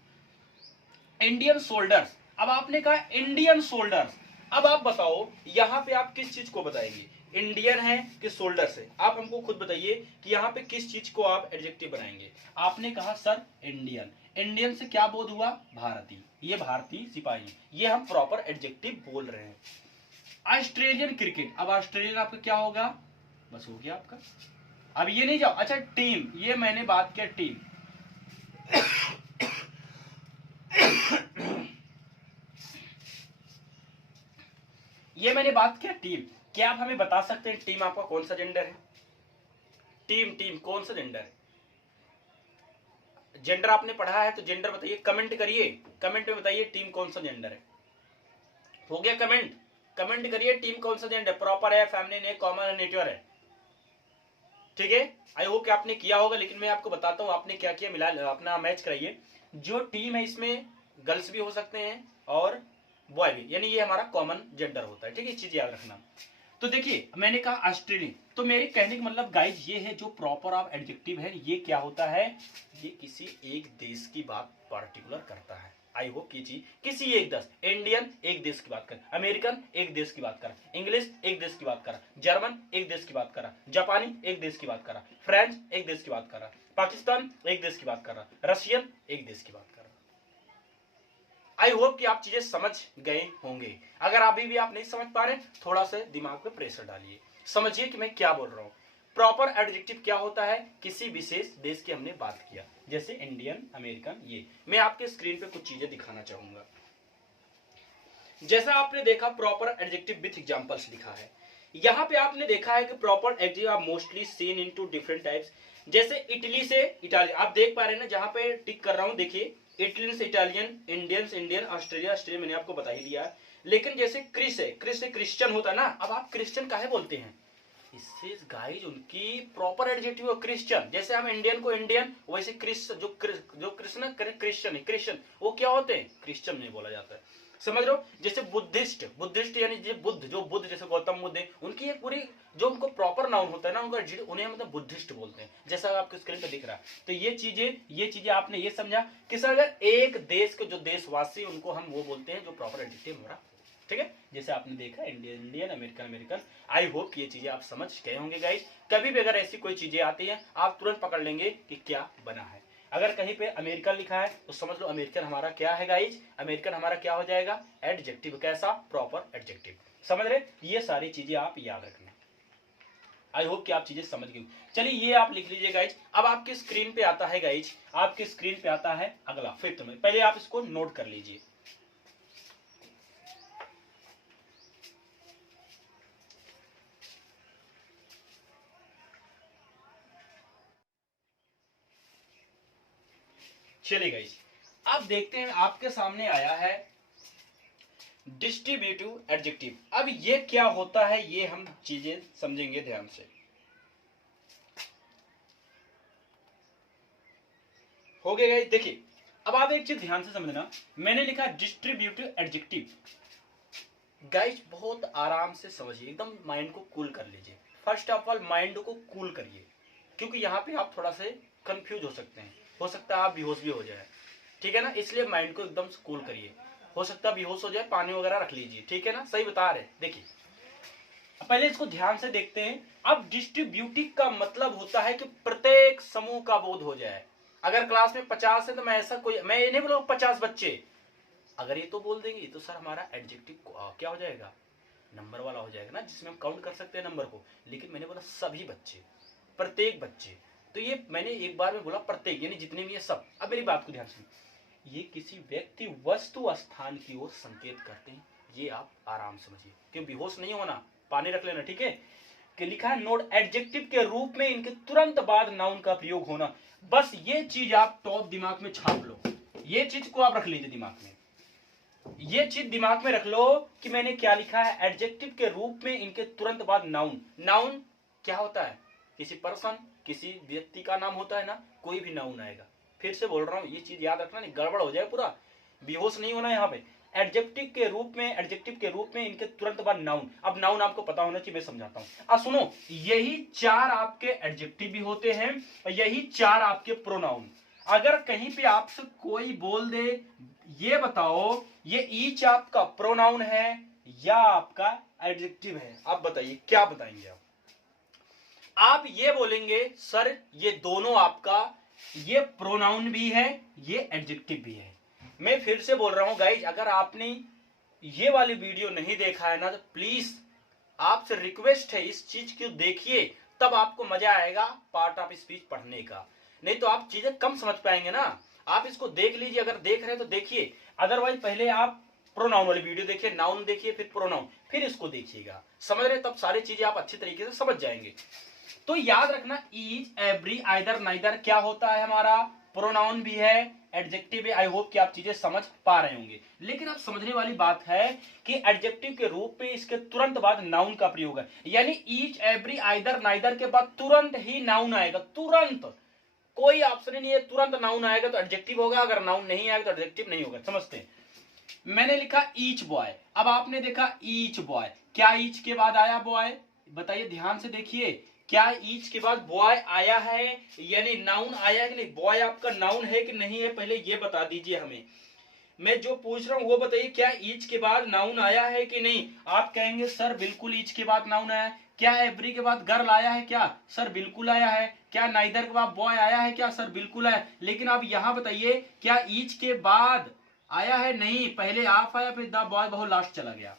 इंडियन सोल्डर्स, अब आपने कहा इंडियन सोल्डर्स। अब आप बताओ यहां पे आप किस चीज को बताएंगे? इंडियन है कि सोल्डर्स है? आप हमको खुद बताइए कि यहां पे किस चीज को आप एडजेक्टिव बनाएंगे? आपने कहा सर इंडियन। इंडियन से क्या बोध हुआ? भारतीय। ये भारतीय सिपाही, ये हम प्रॉपर एडजेक्टिव बोल रहे हैं। ऑस्ट्रेलियन क्रिकेट, अब ऑस्ट्रेलियन आपका क्या होगा? बस हो गया आपका। अब ये नहीं जाओ, अच्छा टीम, ये मैंने बात किया टीम। ये मैंने बात किया टीम। क्या आप हमें बता सकते हैं टीम आपका कौन सा जेंडर है? टीम कौन सा जेंडर है? जेंडर आपने पढ़ा है तो जेंडर बताइए, कमेंट करिए, कमेंट में बताइए टीम कौन सा जेंडर है। हो गया कमेंट? कमेंट करिए टीम कौन सा जेंडर, प्रॉपर है, फेमिनिन है, कॉमन है, नेचर है। ठीक है, आई होप कि आपने किया होगा, लेकिन मैं आपको बताता हूं आपने क्या किया। मिला अपना मैच कराइए। जो टीम है इसमें गर्ल्स भी हो सकते हैं और बॉय भी, यानी ये हमारा कॉमन जेंडर होता है। ठीक है, इस चीज याद रखना। तो देखिए मैंने कहा ऑस्ट्रेलियन, तो मेरे कहने का मतलब गाइज ये है जो प्रॉपर ऑफ एडजेक्टिव है, ये क्या होता है? ये किसी एक देश की बात पार्टिकुलर करता है। आई होप की चीज, किसी एक देश, इंडियन एक देश की बात कर, अमेरिकन एक देश की बात कर, इंग्लिश एक देश की बात कर, जर्मन एक देश की बात कर, जापानी एक देश की बात कर, फ्रेंच एक देश की बात कर, पाकिस्तान एक देश की बात कर, रशियन एक देश की बात कर। आई होप कि आप चीजें समझ गए होंगे। अगर अभी भी आप नहीं समझ पा रहे, थोड़ा सा दिमाग पे प्रेशर डालिए, समझिए कि मैं क्या बोल रहा हूं। प्रॉपर एडजेक्टिव क्या होता है? किसी विशेष देश की हमने बात किया, जैसे इंडियन, अमेरिकन। ये मैं आपके स्क्रीन पे कुछ चीजें दिखाना चाहूंगा। जैसा आपने देखा प्रॉपर एडजेक्टिव विथ एग्जांपल्स लिखा है। यहां पे आपने देखा है कि proper adjective are mostly seen into different types. जैसे इटली से इटाली, आप देख पा रहे हैं ना, जहां पे टिक कर रहा हूं देखिए, इटली से इटालियन, इंडियन से इंडियन, ऑस्ट्रेलिया ऑस्ट्रेलिया, मैंने आपको बता ही दिया। लेकिन जैसे क्रिस है, क्रिस से क्रिश्चियन होता है ना, अब आप क्रिश्चियन काहे बोलते हैं, इससे गाइज उनकी प्रॉपर एडजेक्टिव क्रिश्चियन। जैसे हम इंडियन को इंडियन, वैसे क्रिस जो कृष्ण क्रिश्चियन है, क्रिश्चियन वो क्या होते हैं, क्रिश्चियन नहीं बोला जाता है, समझ रहे हो। जैसे बुद्धिस्ट, बुद्धिस्ट यानी जो बुद्ध जैसे गौतम बुद्ध है, उनकी एक पूरी जो उनको प्रॉपर नाउन होता है ना उनका, उन्हें मतलब बुद्धिस्ट बोलते हैं, जैसा आपको स्क्रीन पे दिख रहा है। तो ये चीजें आपने ये समझा कि सर अगर एक देश के जो देशवासी, उनको हम वो बोलते हैं जो प्रॉपर एडजेक्टिव हमारा, ठीक है। जैसे आपने देखा इंडियन इंडियन, अमेरिकन अमेरिकन। आई होप कि ये चीजें आप समझ गए होंगे गाइस। कभी भी अगर ऐसी कोई चीजें आती हैं, आप तुरंत पकड़ लेंगे कि क्या बना है। अगर कहीं पे अमेरिकन लिखा है तो समझ लो अमेरिकन हमारा क्या है गाइज, अमेरिकन हमारा क्या हो जाएगा, एडजेक्टिव। कैसा, प्रॉपर एडजेक्टिव। समझ रहे, ये सारी चीजें आप याद रखना। आई होप कि आप चीजें समझ गए। चलिए ये आप लिख लीजिए गाइज। अब आपकी स्क्रीन पे आता है गाइज, आपकी स्क्रीन पे आता है अगला फिफ्थ में। पहले आप इसको नोट कर लीजिए। चलिए गाइस, आप देखते हैं आपके सामने आया है डिस्ट्रीब्यूटिव एडजेक्टिव। अब ये क्या होता है, ये हम चीजें समझेंगे ध्यान से। हो गया गाइस, देखिए अब आप एक चीज ध्यान से समझना, मैंने लिखा डिस्ट्रीब्यूटिव एडजेक्टिव। गाइस बहुत आराम से समझिए, एकदम माइंड को कूल कर लीजिए। फर्स्ट ऑफ ऑल माइंड को कूल करिए, क्योंकि यहाँ पे आप थोड़ा से कंफ्यूज हो सकते हैं, हो सकता है आप बेहोश भी हो जाए, ठीक है ना। इसलिए माइंड को एकदम कूल करिए, हो सकता है बेहोश हो जाए, पानी वगैरह रख लीजिए, ठीक है ना, सही बता रहे। देखिए पहले इसको ध्यान से देखते हैं। अब डिस्ट्रीब्यूटिव का मतलब होता है कि प्रत्येक समूह का बोध हो जाए। अगर क्लास में 50 है तो मैं ऐसा कोई, मैं ये नहीं बोलूंगा 50 बच्चे, अगर ये तो बोल देंगे तो सर हमारा एडजेक्टिव क्या हो जाएगा, नंबर वाला हो जाएगा ना, जिसमें हम काउंट कर सकते हैं नंबर को। लेकिन मैंने बोला सभी बच्चे, प्रत्येक बच्चे, तो ये मैंने एक बार में बोला प्रत्येक, यानी जितने भी ये सब। अब मेरी बात को ध्यान से, ये किसी व्यक्ति वस्तु स्थान की ओर संकेत करते हैं, ये आप आराम समझिए, क्यों बेहोश नहीं होना, पानी रख लेना, ठीक है। कि लिखा है नोट, एडजेक्टिव के रूप में इनके तुरंत बाद नाउन का प्रयोग होना। बस ये चीज आप टॉप दिमाग में छाप लो, ये चीज को आप रख लीजिए दिमाग में, ये चीज दिमाग में रख लो कि मैंने क्या लिखा है, एडजेक्टिव के रूप में इनके तुरंत बाद नाउन। नाउन क्या होता है, किसी पर्सन, किसी व्यक्ति का नाम होता है ना, कोई भी नाउन आएगा। फिर से बोल रहा हूं, ये चीज याद रखना, नहीं गड़बड़ हो जाए, पूरा बेहोश नहीं होना यहाँ पे। एडजेक्टिव के रूप में इनके तुरंत बाद नाउन। अब नाउन आपको पता होना चाहिए, मैं समझाता हूं। अब सुनो, यही 4 आपके एडजेक्टिव भी होते हैं और यही 4 आपके प्रोनाउन। अगर कहीं पे आपसे कोई बोल दे, ये बताओ ये ईच आपका प्रोनाउन है या आपका एडजेक्टिव है, आप बताइए क्या बताएंगे आप ये बोलेंगे सर ये दोनों आपका, ये प्रोनाउन भी है ये एडजेक्टिव भी है। मैं फिर से बोल रहा हूं गाइज, अगर आपने ये वाली वीडियो नहीं देखा है ना, तो प्लीज आपसे रिक्वेस्ट है इस चीज को देखिए, तब आपको मजा आएगा पार्ट ऑफ स्पीच पढ़ने का, नहीं तो आप चीजें कम समझ पाएंगे ना। आप इसको देख लीजिए, अगर देख रहे हैं तो देखिए, अदरवाइज पहले आप प्रोनाउन वाली वीडियो देखिए, नाउन देखिए, फिर प्रोनाउन, फिर इसको देखिएगा, समझ रहे, तब सारी चीजें आप अच्छी तरीके से समझ जाएंगे। तो याद रखना, ईच, एवरी, आइदर, नाइदर क्या होता है हमारा, प्रोनाउन भी है, एडजेक्टिव भी। आई होप कि आप चीजें समझ पा रहे होंगे। लेकिन अब समझने वाली बात है कि एडजेक्टिव के रूप में इसके तुरंत बाद नाउन का प्रयोग है, यानी ईच, एवरी, आइदर, नाइदर के बाद तुरंत ही नाउन आएगा, तुरंत, कोई ऑप्शन नहीं है, तुरंत नाउन आएगा तो एडजेक्टिव होगा, अगर नाउन नहीं आएगा तो एडजेक्टिव नहीं होगा। समझते हैं, मैंने लिखा ईच बॉय, अब आपने देखा ईच बॉय, क्या ईच के बाद आया बॉय, बताइए ध्यान से देखिए, क्या ईच के बाद बॉय आया है, यानी नाउन आया कि नहीं, बॉय आपका नाउन है कि नहीं है, पहले ये बता दीजिए हमें। मैं जो पूछ रहा हूं वो बताइए, क्या ईच के बाद नाउन आया है कि नहीं। आप कहेंगे सर बिल्कुल ईच के बाद नाउन आया। क्या एवरी के बाद गर्ल आया है क्या, सर बिल्कुल आया है। क्या नाइदर के बाद बॉय आया है क्या, सर बिल्कुल आया। लेकिन आप यहां बताइए, क्या ईच के बाद आया है, नहीं, पहले आप आया फिर द बॉय बहुत लास्ट चला गया।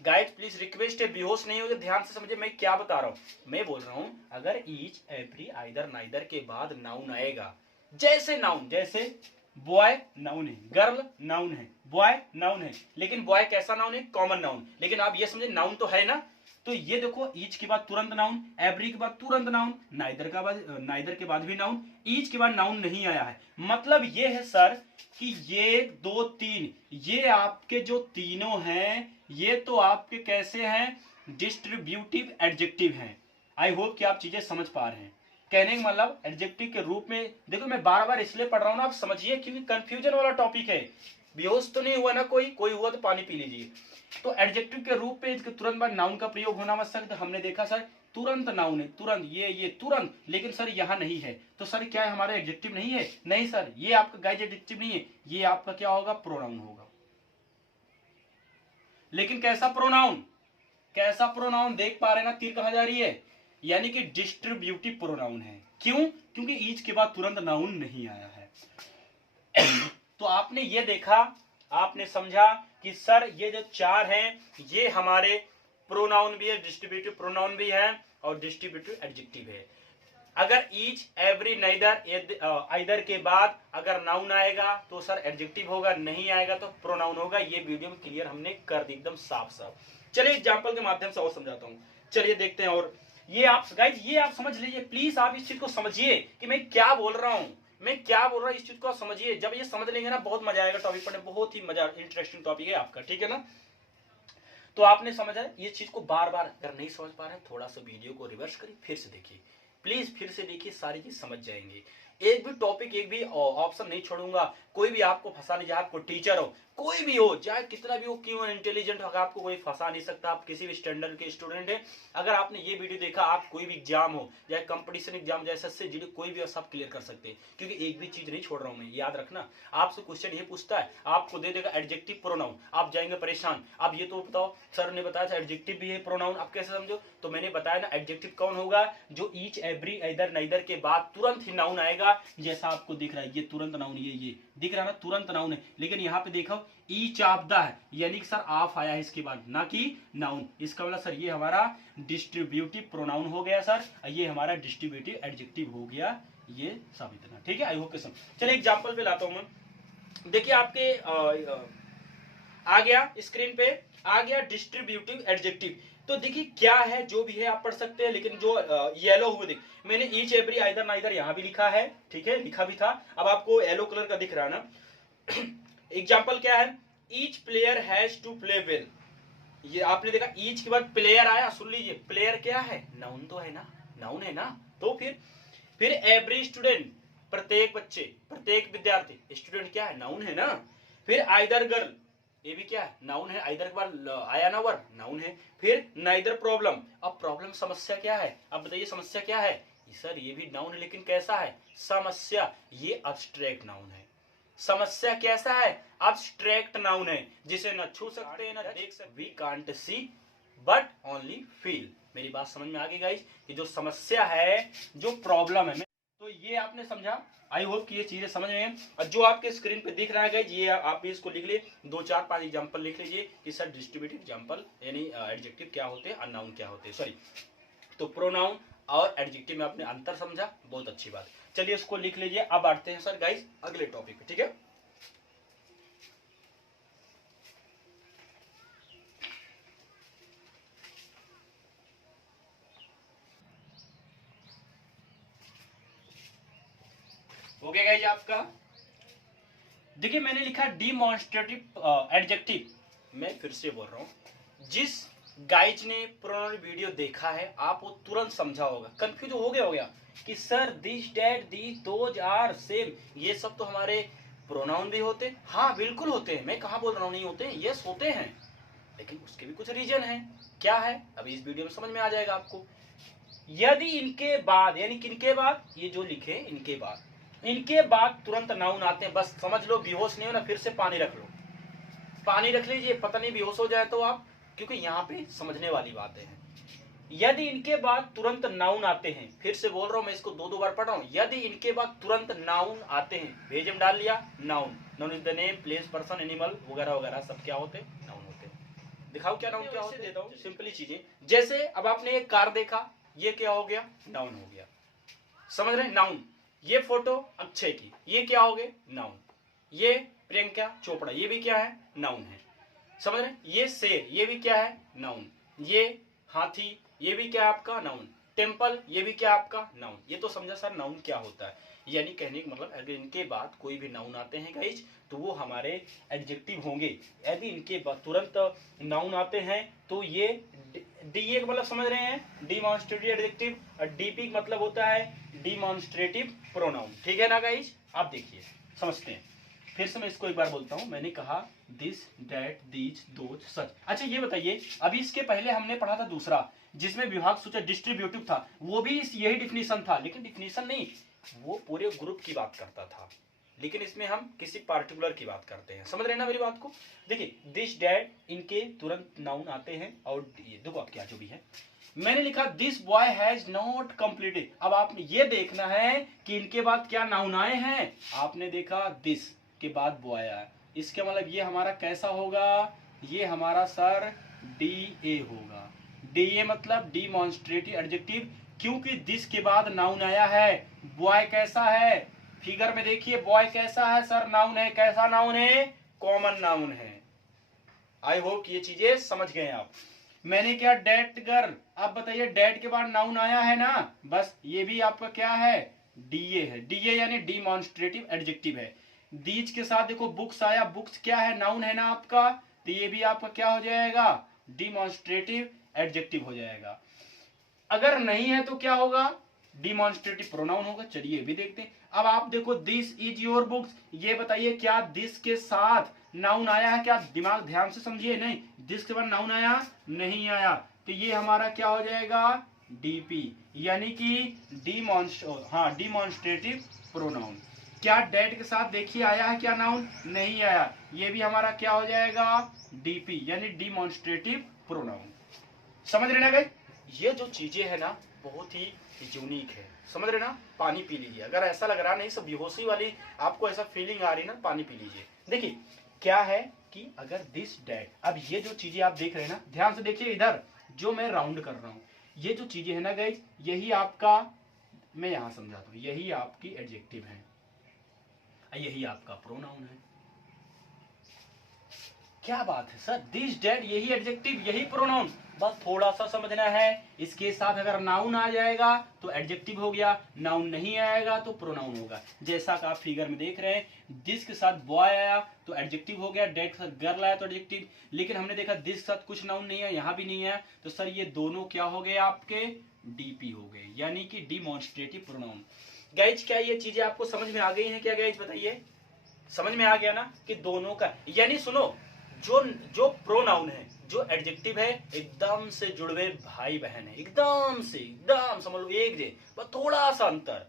गाइड प्लीज रिक्वेस्ट है, बेहोश नहीं होगा, ध्यान से समझिए मैं क्या बता रहा हूं। मैं बोल रहा हूं अगर ईच, एवरी, आइदर, नाइदर के बाद नाउन आएगा, जैसे नाउन, जैसे बॉय नाउन है, गर्ल नाउन है, बॉय नाउन है, लेकिन बॉय कैसा नाउन है, कॉमन नाउन। लेकिन आप ये समझे नाउन तो है ना, तो ये देखो, ईच के बाद तुरंत नाउन, एवरी के बाद तुरंत नाउन, नाइदर के बाद भी नाउन, ईच के बाद नाउन नहीं आया है। मतलब ये है सर कि ये 2 3 ये आपके जो तीनों हैं ये तो आपके कैसे हैं, डिस्ट्रीब्यूटिव एडजेक्टिव हैं। आई होप कि आप चीजें समझ पा रहे हैं। कहने का मतलब एडजेक्टिव के रूप में, देखो मैं बार बार इसलिए पढ़ रहा हूं ना, आप समझिए, क्योंकि कंफ्यूजन वाला टॉपिक है। बेहोश तो नहीं हुआ ना कोई हुआ तो पानी पी लीजिए। तो एडजेक्टिव के रूप में इसके तुरंत बाद नाउन का प्रयोग होना आवश्यक है। हमने देखा सर तुरंत नाउन है, तुरंत, ये तुरंत, लेकिन सर यहां नहीं है। तो सर क्या है, हमारा एडजेक्टिव नहीं है? नहीं सर, ये आपका गाइज एडजेक्टिव नहीं है, ये आपका क्या होगा, प्रोनाउन होगा। लेकिन कैसा प्रोनाउन, कैसा प्रोनाउन, देख पा रहे ना तीर कहां जा रही है, यानी कि डिस्ट्रीब्यूटिव प्रोनाउन है। क्यों? क्योंकि ईच के बाद तुरंत नाउन नहीं आया है। तो आपने ये देखा, आपने समझा कि सर ये जो 4 हैं ये हमारे प्रोनाउन भी है, डिस्ट्रीब्यूटिव प्रोनाउन भी है और डिस्ट्रीब्यूटिव एडजेक्टिव है। अगर ईच, एवरी, नाइदर, आइदर के बाद अगर नाउन आएगा तो सर एडजेक्टिव होगा, नहीं आएगा तो प्रोनाउन होगा। ये वीडियो में क्लियर हमने कर दी एकदम साफ साफ। चलिए एग्जांपल के माध्यम से और समझाता हूं। चलिए देखते हैं। और ये आप गाइज, ये आप समझ लीजिए प्लीज, आप इस चीज को समझिए कि मैं क्या बोल रहा हूं, मैं क्या बोल रहा हूं, इस चीज को समझिए। जब ये समझ लेंगे ना बहुत मजा आएगा टॉपिक पढ़ने, बहुत ही मजा, इंटरेस्टिंग टॉपिक है आपका, ठीक है ना। तो आपने समझा ये चीज को, बार बार अगर नहीं समझ पा रहे हैं थोड़ा सा वीडियो को रिवर्स करिए, फिर से देखिए, प्लीज फिर से देखिए, सारी चीज समझ जाएंगे। एक भी टॉपिक, एक भी ऑप्शन नहीं छोड़ूंगा। कोई भी आपको फंसा नहीं, चाहे आपको टीचर हो, कोई भी हो, चाहे कितना भी हो, क्यों इंटेलिजेंट होगा, आपको कोई फंसा नहीं सकता। आप किसी भी स्टैंडर्ड के स्टूडेंट हैं, अगर आपने ये वीडियो देखा, आप कोई भी एग्जाम हो, चाहे कंपटीशन एग्जाम, जैसे से जीडी, कोई भी सब क्लियर कर सकते हैं। क्योंकि एक भी चीज नहीं छोड़ रहा हूं मैं, याद रखना। आपसे क्वेश्चन ये पूछता है, आपको दे देगा एडजेक्टिव प्रोनाउन, आप जाएंगे परेशान। आप ये तो बताओ, सर ने बताया था एडजेक्टिव भी है प्रोनाउन, आप कैसे समझो? तो मैंने बताया ना, एडजेक्टिव कौन होगा, जो ईच, एवरी, आइदर, नाइदर के बाद तुरंत ही नाउन आएगा। जैसा आपको दिख रहा है ये तुरंत नाउन, ये दिख रहा है ना, तुरंत नाउन है। लेकिन यहाँ पे देखो ईच ऑफ द है, यानी कि सर ऑफ आया है इसके बाद, ना कि नाउन। इसका मतलब सर ये हमारा डिस्ट्रीब्यूटिव प्रोनाउन हो गया सर, ये हमारा डिस्ट्रीब्यूटिव एडजेक्टिव हो गया। ये सब इतना ठीक है, आई होप के सब। चलिए एग्जांपल पे लाता हूं मैं। देखिए आपके आ गया स्क्रीन पे, आ गया डिस्ट्रीब्यूटिव एडजेक्टिव। तो देखिए क्या है, जो भी है आप पढ़ सकते हैं, लेकिन जो येलो हुए देख, मैंने ईच, एवरी, आइदर, नाइदर यहां भी लिखा है, ठीक है, लिखा भी था। अब आपको येलो कलर का दिख रहा है ना। एग्जाम्पल क्या है, each player has to play well. ये आपने देखा ईच के बाद प्लेयर आया, सुन लीजिए, प्लेयर क्या है, नाउन तो है ना, नाउन है ना। तो फिर एवरी स्टूडेंट, प्रत्येक बच्चे, प्रत्येक विद्यार्थी, स्टूडेंट क्या है, नाउन है ना। फिर आइदर गर्ल, ये भी क्या है, नाउन है, आइदर के बाद आया ना वर्ब, नाउन है। फिर नाइदर प्रॉब्लम, अब प्रॉब्लम समस्या क्या है, अब बताइए समस्या क्या है, सर ये भी नाउन है, लेकिन कैसा है, समस्या, ये अब्स्ट्रैक्ट नाउन है। समस्या कैसा है, अब्स्ट्रैक्ट नाउन है, जिसे न छू सकते न देख सकते, we can't see but only feel. मेरी बात समझ में आ गई गाइस? ये जो समस्या है, जो प्रॉब्लम है, तो ये आपने समझा। आई होप कि ये चीजें समझ में हैं। और जो आपके स्क्रीन पे दिख रहा है गाइस, ये आप भी इसको लिख लिए, 2 4 5 एग्जांपल लिख लीजिए कि सर डिस्ट्रीब्यूटिव एग्जांपल यानी एडजेक्टिव क्या होते हैं और नाउन क्या होते हैं, सॉरी। तो प्रोनाउन और एडजेक्टिव में आपने अंतर समझा, बहुत अच्छी बात। चलिए इसको लिख लीजिए। अब आते हैं सर गाइस अगले टॉपिक पे, ठीक है। हो गया गाइस आपका। देखिए मैंने लिखा डिमॉन्स्ट्रेटिव एडजेक्टिव। मैं फिर से बोल रहा हूं, जिस गाइज ने प्रोनाउन वीडियो देखा है, आप वो तुरंत समझा होगा। कंफ्यूज हो गया कि sir this, that, this, those, are, same, ये सब तो हमारे प्रोनाउन भी होते हैं। हाँ बिल्कुल होते हैं, मैं कहाँ बोल रहा हूँ नहीं होते हैं, यस होते हैं, लेकिन उसके भी कुछ रीजन है। क्या है, अभी इस वीडियो में समझ में आ जाएगा आपको। यदि इनके बाद, यानी किनके बाद, ये जो लिखे इनके बाद तुरंत नाउन आते हैं, बस समझ लो, बेहोश नहीं हो ना, फिर से पानी रख लो, पानी रख लीजिए, पता नहीं बेहोश हो जाए तो आप, क्योंकि यहाँ पे समझने वाली बातें हैं। यदि इनके बाद तुरंत नाउन आते हैं, फिर से बोल रहा हूं, मैं इसको 2 बार पढ़ रहा हूं, यदि इनके बाद तुरंत नाउन आते हैं, भेज में डाल लिया noun, noun is the name, place, person, animal वगैरह वगैरह, सब क्या होते हैं, नाउन होते हैं। दिखाओ क्या नाउन क्या होते हैं, देता हूं सिंपली चीजें। जैसे अब आपने एक कार देखा, ये क्या हो गया, नाउन हो गया, समझ रहे, नाउन। ये फोटो अक्षय की, ये क्या हो गए, नाउन। ये प्रियंका चोपड़ा, ये भी क्या है, नाउन है, समझ रहे। ये शेर, ये भी क्या है, नाउन। ये हाथी ये भी क्या है आपका नाउन, टेम्पल ये भी क्या आपका नाउन। ये तो समझा सर नाउन क्या होता है, यानी कहने का मतलब अगर इनके बाद कोई भी नाउन आते हैं गाइज तो वो हमारे एडजेक्टिव होंगे। यदि इनके बाद तुरंत नाउन आते हैं तो ये डी का मतलब समझ रहे हैं, डिमॉन्स्ट्रेटिव एडजेक्टिव, और डीपी का मतलब होता है डिमॉन्स्ट्रेटिव प्रोनाउन। ठीक है ना गाइज, आप देखिए समझते हैं। फिर से मैं इसको एक बार बोलता हूं, मैंने कहा दिस डैट दीज दोज सच। अच्छा ये बताइए, अभी इसके पहले हमने पढ़ा था दूसरा जिसमें विभाग सूचक डिस्ट्रीब्यूटिव था, वो भी यही डिफिनीशन था, लेकिन डिफिनीशन नहीं, वो पूरे ग्रुप की बात करता था, लेकिन इसमें हम किसी पार्टिकुलर की बात करते हैं। समझ रहे हैं ना मेरी बात को। देखिए दिस डैट, इनके तुरंत नाउन आते हैं, और ये देखो आप क्या जो भी है मैंने लिखा this boy has not completed. अब आपने ये देखना है कि इनके बाद क्या नाउन आए हैं। आपने देखा दिस के बाद बॉय आया, इसके मतलब ये हमारा कैसा होगा, ये हमारा सर डी ए होगा। डी ए मतलब डिमॉन्स्ट्रेटिव एडजेक्टिव, क्योंकि दिस के बाद नाउन आया है। बॉय कैसा है, फिगर में देखिए बॉय कैसा है सर, नाउन है, कैसा नाउन है, कॉमन नाउन है। आई होप ये चीजें समझ गए आप। मैंने क्या डेट गर्ल, अब बताइए डेट के बाद नाउन आया है ना, बस ये भी आपका क्या है, डीए है। डीए यानी डिमॉन्स्ट्रेटिव एडजेक्टिव है। दीज के साथ देखो बुक्स आया, बुक्स क्या है, नाउन है ना आपका, तो ये भी आपका क्या हो जाएगा, डिमॉन्स्ट्रेटिव एडजेक्टिव हो जाएगा। अगर नहीं है तो क्या होगा, डिमॉन्स्ट्रेटिव प्रोनाउन होगा। चलिए भी देखते हैं। अब आप देखो दिस इज योर बुक्स, ये बताइए क्या दिस के साथ नाउन आया है क्या, दिमाग ध्यान से समझिए, नहीं दिस के बाद नाउन आया नहीं आया, तो ये हमारा क्या हो जाएगा, डीपी, यानी कि डिमॉन्स्ट्रेटिव प्रोनाउन। क्या डेट के साथ देखिए आया है क्या नाउन, नहीं आया, ये भी हमारा क्या हो जाएगा, डीपी यानी डिमॉन्स्ट्रेटिव प्रोनाउन। समझ रहे ना गाइस, ये जो चीजें है ना बहुत ही यूनिक है, समझ रहे ना। पानी पी लीजिए, अगर ऐसा लग रहा नहीं सब बेहोशी वाली आपको ऐसा फीलिंग आ रही ना, पानी पी लीजिए। देखिए क्या है कि अगर दिस डैट, अब ये जो चीजें आप देख रहे हैं ना, ध्यान से देखिए इधर जो मैं राउंड कर रहा हूं, ये जो चीजें है ना गाइस, यही आपका, मैं यहां समझाता हूं, यही आपकी एडजेक्टिव है, यही आपका प्रोनाउन है। क्या बात है सर, दिस डैट यही एडजेक्टिव यही प्रोनाउन, बस थोड़ा सा समझना है। इसके साथ अगर नाउन आ जाएगा तो एडजेक्टिव हो गया, नाउन नहीं आएगा तो प्रोनाउन होगा। जैसा कि आप फिगर में देख रहे हैं, दिस के साथ बॉय आया तो एडजेक्टिव हो गया, डेट के साथ गर्ल आया तो एडजेक्टिव, लेकिन हमने देखा दिस के साथ कुछ नाउन नहीं है, यहाँ भी नहीं है, तो सर ये दोनों क्या हो गए आपके, डीपी हो गए, यानी कि डिमॉन्स्ट्रेटिव प्रोनाउन। गाइज क्या ये चीजें आपको समझ में आ गई है क्या गाइज, बताइए समझ में आ गया ना कि दोनों का, यानी सुनो, जो जो प्रोनाउन है, जो एडजेक्टिव है, एकदम से जुड़वे भाई बहन है, एकदम से, एकदम समझ लो एक जे, बस थोड़ा सा अंतर,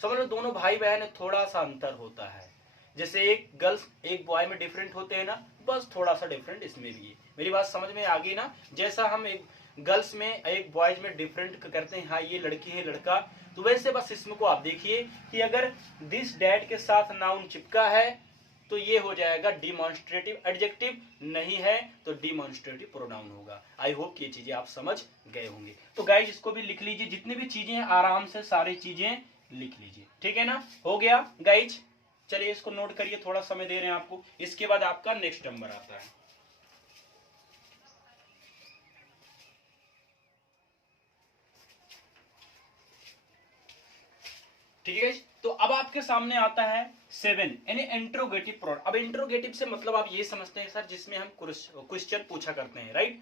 समझ लो दोनों भाई बहन है, थोड़ा सा अंतर होता है। जैसे एक गर्ल्स एक बॉय में डिफरेंट होते हैं ना, बस थोड़ा सा डिफरेंट इसमें भी है। मेरी बात समझ में आ गई ना, जैसा हम एक गर्ल्स में एक बॉयज में डिफरेंट करते हैं, हाँ ये लड़की है लड़का, तो वैसे बस इसमें को आप देखिए कि अगर दिस डैट के साथ नाउन चिपका है तो ये हो जाएगा डिमॉन्स्ट्रेटिव एडजेक्टिव, नहीं है तो डिमॉन्स्ट्रेटिव प्रोनाउन होगा। आई होप ये चीजें आप समझ गए होंगे। तो गाइज इसको भी लिख लीजिए, जितनी भी चीजें हैं आराम से सारी चीजें लिख लीजिए, ठीक है ना, हो गया गाइज। चलिए इसको नोट करिए, थोड़ा समय दे रहे हैं आपको, इसके बाद आपका नेक्स्ट नंबर आता है। ठीक है, तो अब आपके सामने आता है 7 यानी इंट्रोगेटिव प्रोनाउन। अब इंट्रोगेटिव से मतलब आप ये समझते हैं सर जिसमें हम क्वेश्चन पूछा करते हैं, राइट।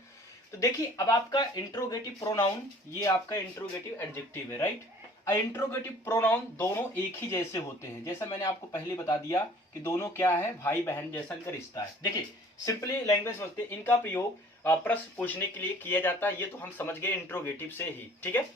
तो देखिए अब आपका इंट्रोगेटिव प्रोनाउन, ये आपका इंट्रोगेटिव एडजेक्टिव है, राइट। इंट्रोगेटिव प्रोनाउन दोनों एक ही जैसे होते हैं, जैसा मैंने आपको पहले बता दिया कि दोनों क्या है, भाई बहन जैसा इनका रिश्ता है। देखिए सिंपली लैंग्वेज समझते हैं, इनका प्रयोग प्रश्न पूछने के लिए किया जाता है, ये तो हम समझ गए इंट्रोगेटिव से ही, ठीक है।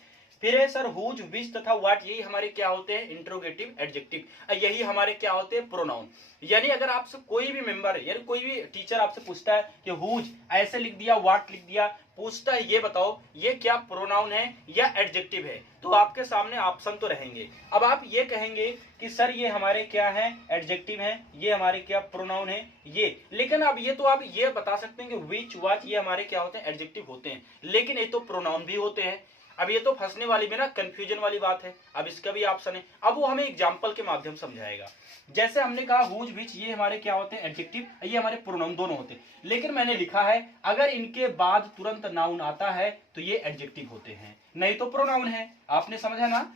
फिर है सर हुज, विच तथा व्हाट, यही हमारे क्या होते हैं, इंट्रोगेटिव एडजेक्टिव, यही हमारे क्या होते हैं, प्रोनाउन। यानी अगर आपसे कोई भी मेंबर यानी कोई भी टीचर आपसे पूछता है कि हुज ऐसे लिख दिया, व्हाट लिख दिया, पूछता है ये बताओ ये क्या प्रोनाउन है या एडजेक्टिव है, तो आपके सामने ऑप्शन तो रहेंगे। अब आप ये कहेंगे कि सर ये हमारे क्या है, एडजेक्टिव है, ये हमारे क्या प्रोनाउन है ये, लेकिन अब ये तो आप ये बता सकते हैं कि विच, व्हाट ये हमारे क्या होते हैं, एडजेक्टिव होते हैं, लेकिन ये तो प्रोनाउन भी होते हैं। अब ये तो फंसने वाली में ना कंफ्यूजन वाली बात है। अब इसका भी ऑप्शन है, अब वो हमें एग्जांपल के माध्यम समझाएगा। जैसे हमने कहा हुज विच, ये हमारे क्या होते हैं, एडजेक्टिव, ये हमारे प्रोनाउन दोनों होते हैं। लेकिन मैंने लिखा है अगर इनके बाद तुरंत नाउन आता है तो ये एडजेक्टिव होते हैं, नहीं तो प्रोनाउन है। आपने समझा ना,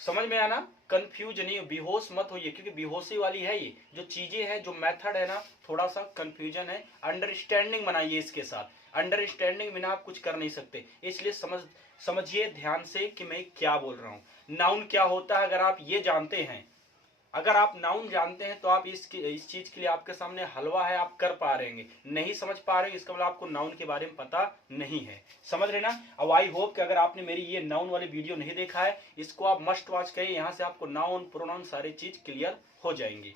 समझ में आना, कंफ्यूज नहीं, बेहोश मत होइए, क्योंकि बेहोशी वाली है ये जो चीजें हैं, जो मेथड है ना, थोड़ा सा कंफ्यूजन है। अंडरस्टैंडिंग बनाइए इसके साथ, अंडरस्टैंडिंग बिना आप कुछ कर नहीं सकते, इसलिए समझिए ध्यान से कि मैं क्या बोल रहा हूं। नाउन क्या होता है अगर आप ये जानते हैं, अगर आप नाउन जानते हैं तो आप इस चीज के लिए आपके सामने हलवा है, आप कर पा रहे हैं। नहीं समझ पा रहे हैं इसका मतलब आपको नाउन के बारे में पता नहीं है, समझ रहे ना। अब आई होप कि अगर आपने मेरी ये नाउन वाली वीडियो नहीं देखा है, इसको आप मस्ट वॉच करिए, यहाँ से आपको नाउन प्रोनाउन सारी चीज क्लियर हो जाएंगी।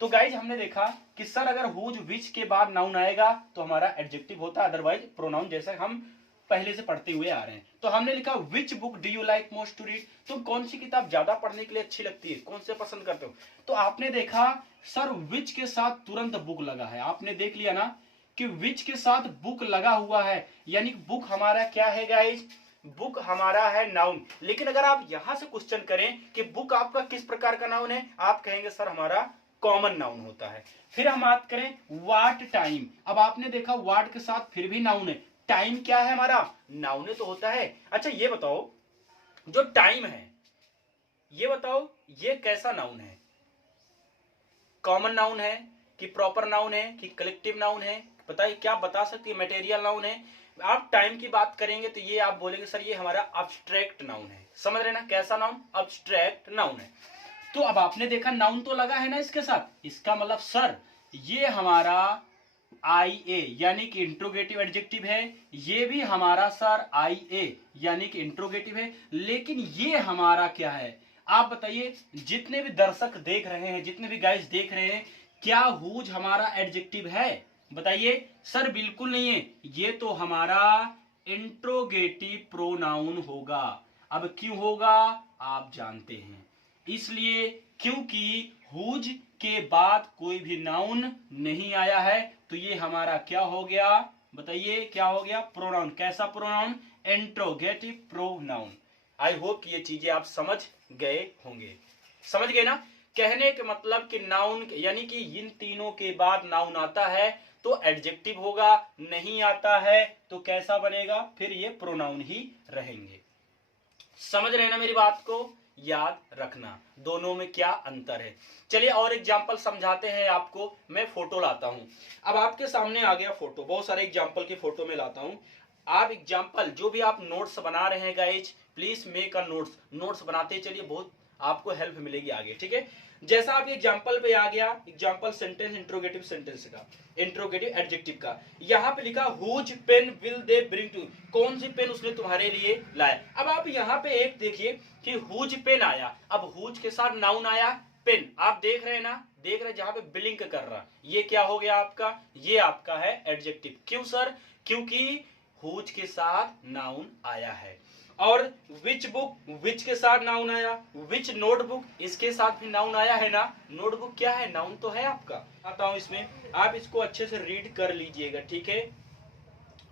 तो गाइज हमने देखा कि सर अगर हुज विच के बाद नाउन आएगा तो हमारा एडजेक्टिव होता है, अदरवाइज प्रोनाउन, जैसा हम पहले से पढ़ते हुए आ रहे हैं। तो हमने लिखा which book do you like most to read, तुम कौन सी किताब ज्यादा पढ़ने के लिए अच्छी लगती है, कौन से पसंद करते हो। तो आपने देखा सर विच के साथ तुरंत बुक लगा है, आपने देख लिया ना कि विच के साथ बुक लगा हुआ है, यानी बुक हमारा क्या है गाइज, बुक हमारा है नाउन। लेकिन अगर आप यहां से क्वेश्चन करें कि बुक आपका किस प्रकार का नाउन है, आप कहेंगे सर हमारा कॉमन नाउन होता है। फिर हम बात करें वाट टाइम, अब आपने देखा वाट के साथ फिर भी नाउन है, टाइम क्या है हमारा, नाउन तो होता है। अच्छा ये बताओ जो टाइम है, ये बताओ ये कैसा नाउन है, कॉमन नाउन है कि प्रॉपर नाउन है कि कलेक्टिव नाउन है, बताइए क्या बता सकती है, मटेरियल नाउन है। आप टाइम की बात करेंगे तो ये आप बोलेंगे सर ये हमारा अब्स्ट्रैक्ट नाउन है, समझ रहे ना, कैसा नाउन, अब्स्ट्रैक्ट नाउन है। तो अब आपने देखा नाउन तो लगा है ना इसके साथ, इसका मतलब सर ये हमारा आई ए यानी कि इंट्रोगेटिव एडजेक्टिव है, ये भी हमारा सर आई ए यानी कि इंट्रोगेटिव है। लेकिन ये हमारा क्या है, आप बताइए, जितने भी दर्शक देख रहे हैं, जितने भी गाइस देख रहे हैं, क्या हुज हमारा एडजेक्टिव है, बताइए। सर बिल्कुल नहीं है, ये तो हमारा इंट्रोगेटिव प्रोनाउन होगा। अब क्यों होगा आप जानते हैं, इसलिए क्योंकि हुज के बाद कोई भी नाउन नहीं आया है, तो ये हमारा क्या हो गया, बताइए क्या हो गया, प्रोनाउन। कैसा प्रोनाउन, इंट्रोगेटिव प्रोनाउन। आई होप कि ये चीजें आप समझ गए होंगे, समझ गए ना। कहने के मतलब कि नाउन यानी कि इन तीनों के बाद नाउन आता है तो एडजेक्टिव होगा, नहीं आता है तो कैसा बनेगा, फिर ये प्रोनाउन ही रहेंगे। समझ रहे ना मेरी बात को, याद रखना दोनों में क्या अंतर है। चलिए और एग्जांपल समझाते हैं आपको। मैं फोटो लाता हूं, अब आपके सामने आ गया फोटो, बहुत सारे एग्जांपल की फोटो में लाता हूं। आप एग्जांपल जो भी आप नोट्स बना रहे हैं guys, please make a notes बनाते चलिए, बहुत आपको हेल्प मिलेगी आगे, ठीक है। जैसा आप एग्जांपल पे आ गया, एग्जांपल सेंटेंस इंट्रोगेटिव सेंटेंस का, इंट्रोगेटिव एडजेक्टिव का, यहां पे लिखा whose pen will they bring to, कौन सी पेन उसने तुम्हारे लिए लाया। अब आप यहां पे एक देखिए कि हुज पेन आया, अब हुज के साथ नाउन आया पेन, आप देख रहे हैं ना, देख रहे हैं जहां पे ब्लिंक कर रहा, ये क्या हो गया आपका, ये आपका है एडजेक्टिव। क्यों सर, क्योंकि हुज के साथ नाउन आया है। और विच बुक, विच के साथ नाउन आया, विच नोटबुक, इसके साथ भी नाउन आया है ना, नोटबुक क्या है, नाउन तो है आपका। आता हूं इसमें, आप इसको अच्छे से रीड कर लीजिएगा, ठीक है।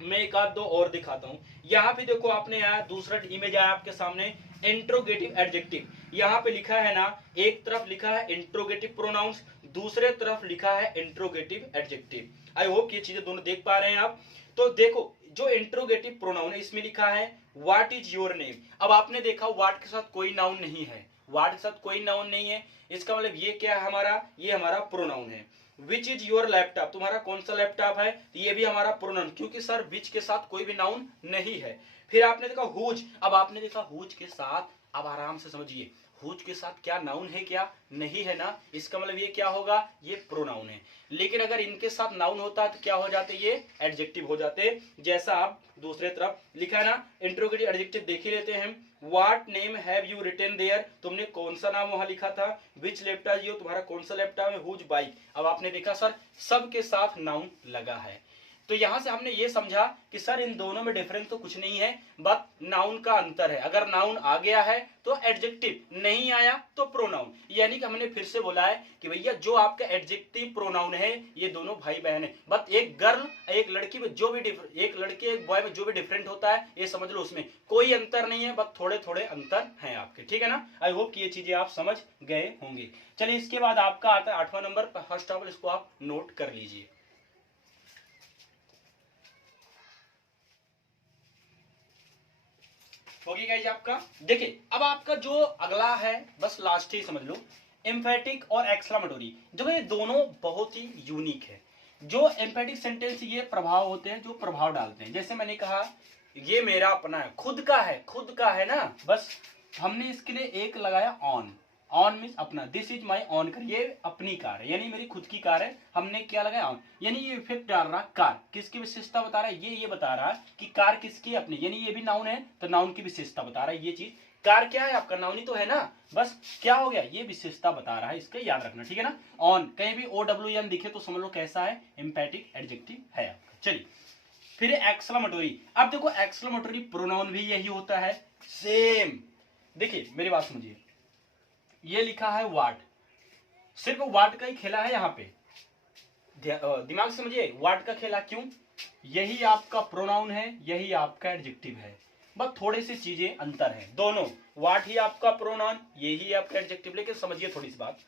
मैं एक आध दो और दिखाता हूं। यहाँ पे देखो आपने आया दूसरा इमेज आया आपके सामने, इंट्रोगेटिव एडजेक्टिव। यहाँ पे लिखा है ना, एक तरफ लिखा है इंट्रोगेटिव प्रोनाउंस, दूसरे तरफ लिखा है इंट्रोगेटिव एडजेक्टिव। आई होप ये चीजें दोनों देख पा रहे हैं आप। तो देखो जो इंट्रोगेटिव प्रोनाउन है इसमें लिखा है व्हाट इज योर नेम। अब आपने देखा व्हाट के साथ कोई नाउन नहीं है, व्हाट के साथ कोई नाउन नहीं है, इसका मतलब ये क्या है हमारा, ये हमारा प्रोनाउन है। विच इज योर लैपटॉप, तुम्हारा कौन सा लैपटॉप है, ये भी हमारा प्रोनाउन, क्योंकि सर विच के साथ कोई भी नाउन नहीं है। फिर आपने देखा हुज, अब आपने देखा हुज के साथ, अब आराम से समझिए, हुज के साथ क्या नाउन है, क्या नहीं है ना, इसका मतलब ये क्या होगा, ये प्रोनाउन है। लेकिन अगर इनके साथ नाउन होता है तो क्या हो जाते, ये एडजेक्टिव हो जाते। जैसा आप दूसरे तरफ लिखा है ना इंट्रोगेटिव एडजेक्टिव, देख ही लेते हैं। What name have you written there, तुमने कौन सा नाम वहां लिखा था। विच लैपटॉप यू, तुम्हारा कौन सा लैपटॉप है। हुज बाइक, अब आपने देखा सर सबके साथ नाउन लगा है। तो यहां से हमने ये समझा कि सर इन दोनों में डिफरेंस तो कुछ नहीं है, बस नाउन का अंतर है। अगर नाउन आ गया है तो एडजेक्टिव, नहीं आया तो प्रोनाउन। यानी कि हमने फिर से बोला है कि भैया जो आपका एडजेक्टिव प्रोनाउन है ये दोनों भाई बहन है। बस एक गर्ल एक लड़की में जो भी एक लड़की एक बॉय में जो भी डिफरेंट होता है ये समझ लो, उसमें कोई अंतर नहीं है, बस थोड़े थोड़े अंतर हैं आपके, ठीक है ना। आई होप कि ये चीजें आप समझ गए होंगे। चलिए इसके बाद आपका आता है 8वां नंबर, फर्स्ट ऑफ ऑल इसको आप नोट कर लीजिए। होगी गाइस आपका। देखिए अब आपका जो अगला है बस लास्ट ही समझ लो, एम्फेटिक और एक्सक्लेमेटरी। जो ये दोनों बहुत ही यूनिक है। जो एम्फेटिक सेंटेंस ये प्रभाव होते हैं जो प्रभाव डालते हैं, जैसे मैंने कहा ये मेरा अपना है, खुद का है, खुद का है ना, बस हमने इसके लिए एक लगाया ऑन। ऑन मीन्स अपना, this is my on car, ये अपनी कार है यानी मेरी खुद की कार है, हमने क्या लगाया ऑन। यानी ये इफेक्ट डाल रहा कार, किसकी विशेषता बता रहा है, ये बता रहा है कि कार किसकी अपनी, यानी ये भी नाउन है तो नाउन की विशेषता बता रहा है। ये चीज कार क्या है आपका, नाउन ही तो है ना, बस क्या हो गया ये विशेषता बता रहा है, इसका याद रखना, ठीक है ना। ऑन कहीं भी OWN दिखे तो समझ लो कैसा है, एम्फेटिक एडजेक्टिव है आपका। चलिए फिर एक्सक्लेमेटरी। अब देखो एक्सक्लेमेटरी प्रोनाउन भी यही होता है सेम। देखिए मेरी बात समझिए, ये लिखा है वाट, सिर्फ वाट का ही खेला है यहाँ पे, दिमाग समझिए, वाट का खेला क्यों, यही आपका प्रोनाउन है यही आपका एडजेक्टिव है, बस थोड़ी सी चीजें अंतर है। दोनों वाट ही आपका प्रोनाउन यही आपका एडजेक्टिव, लेकिन समझिए थोड़ी सी बात,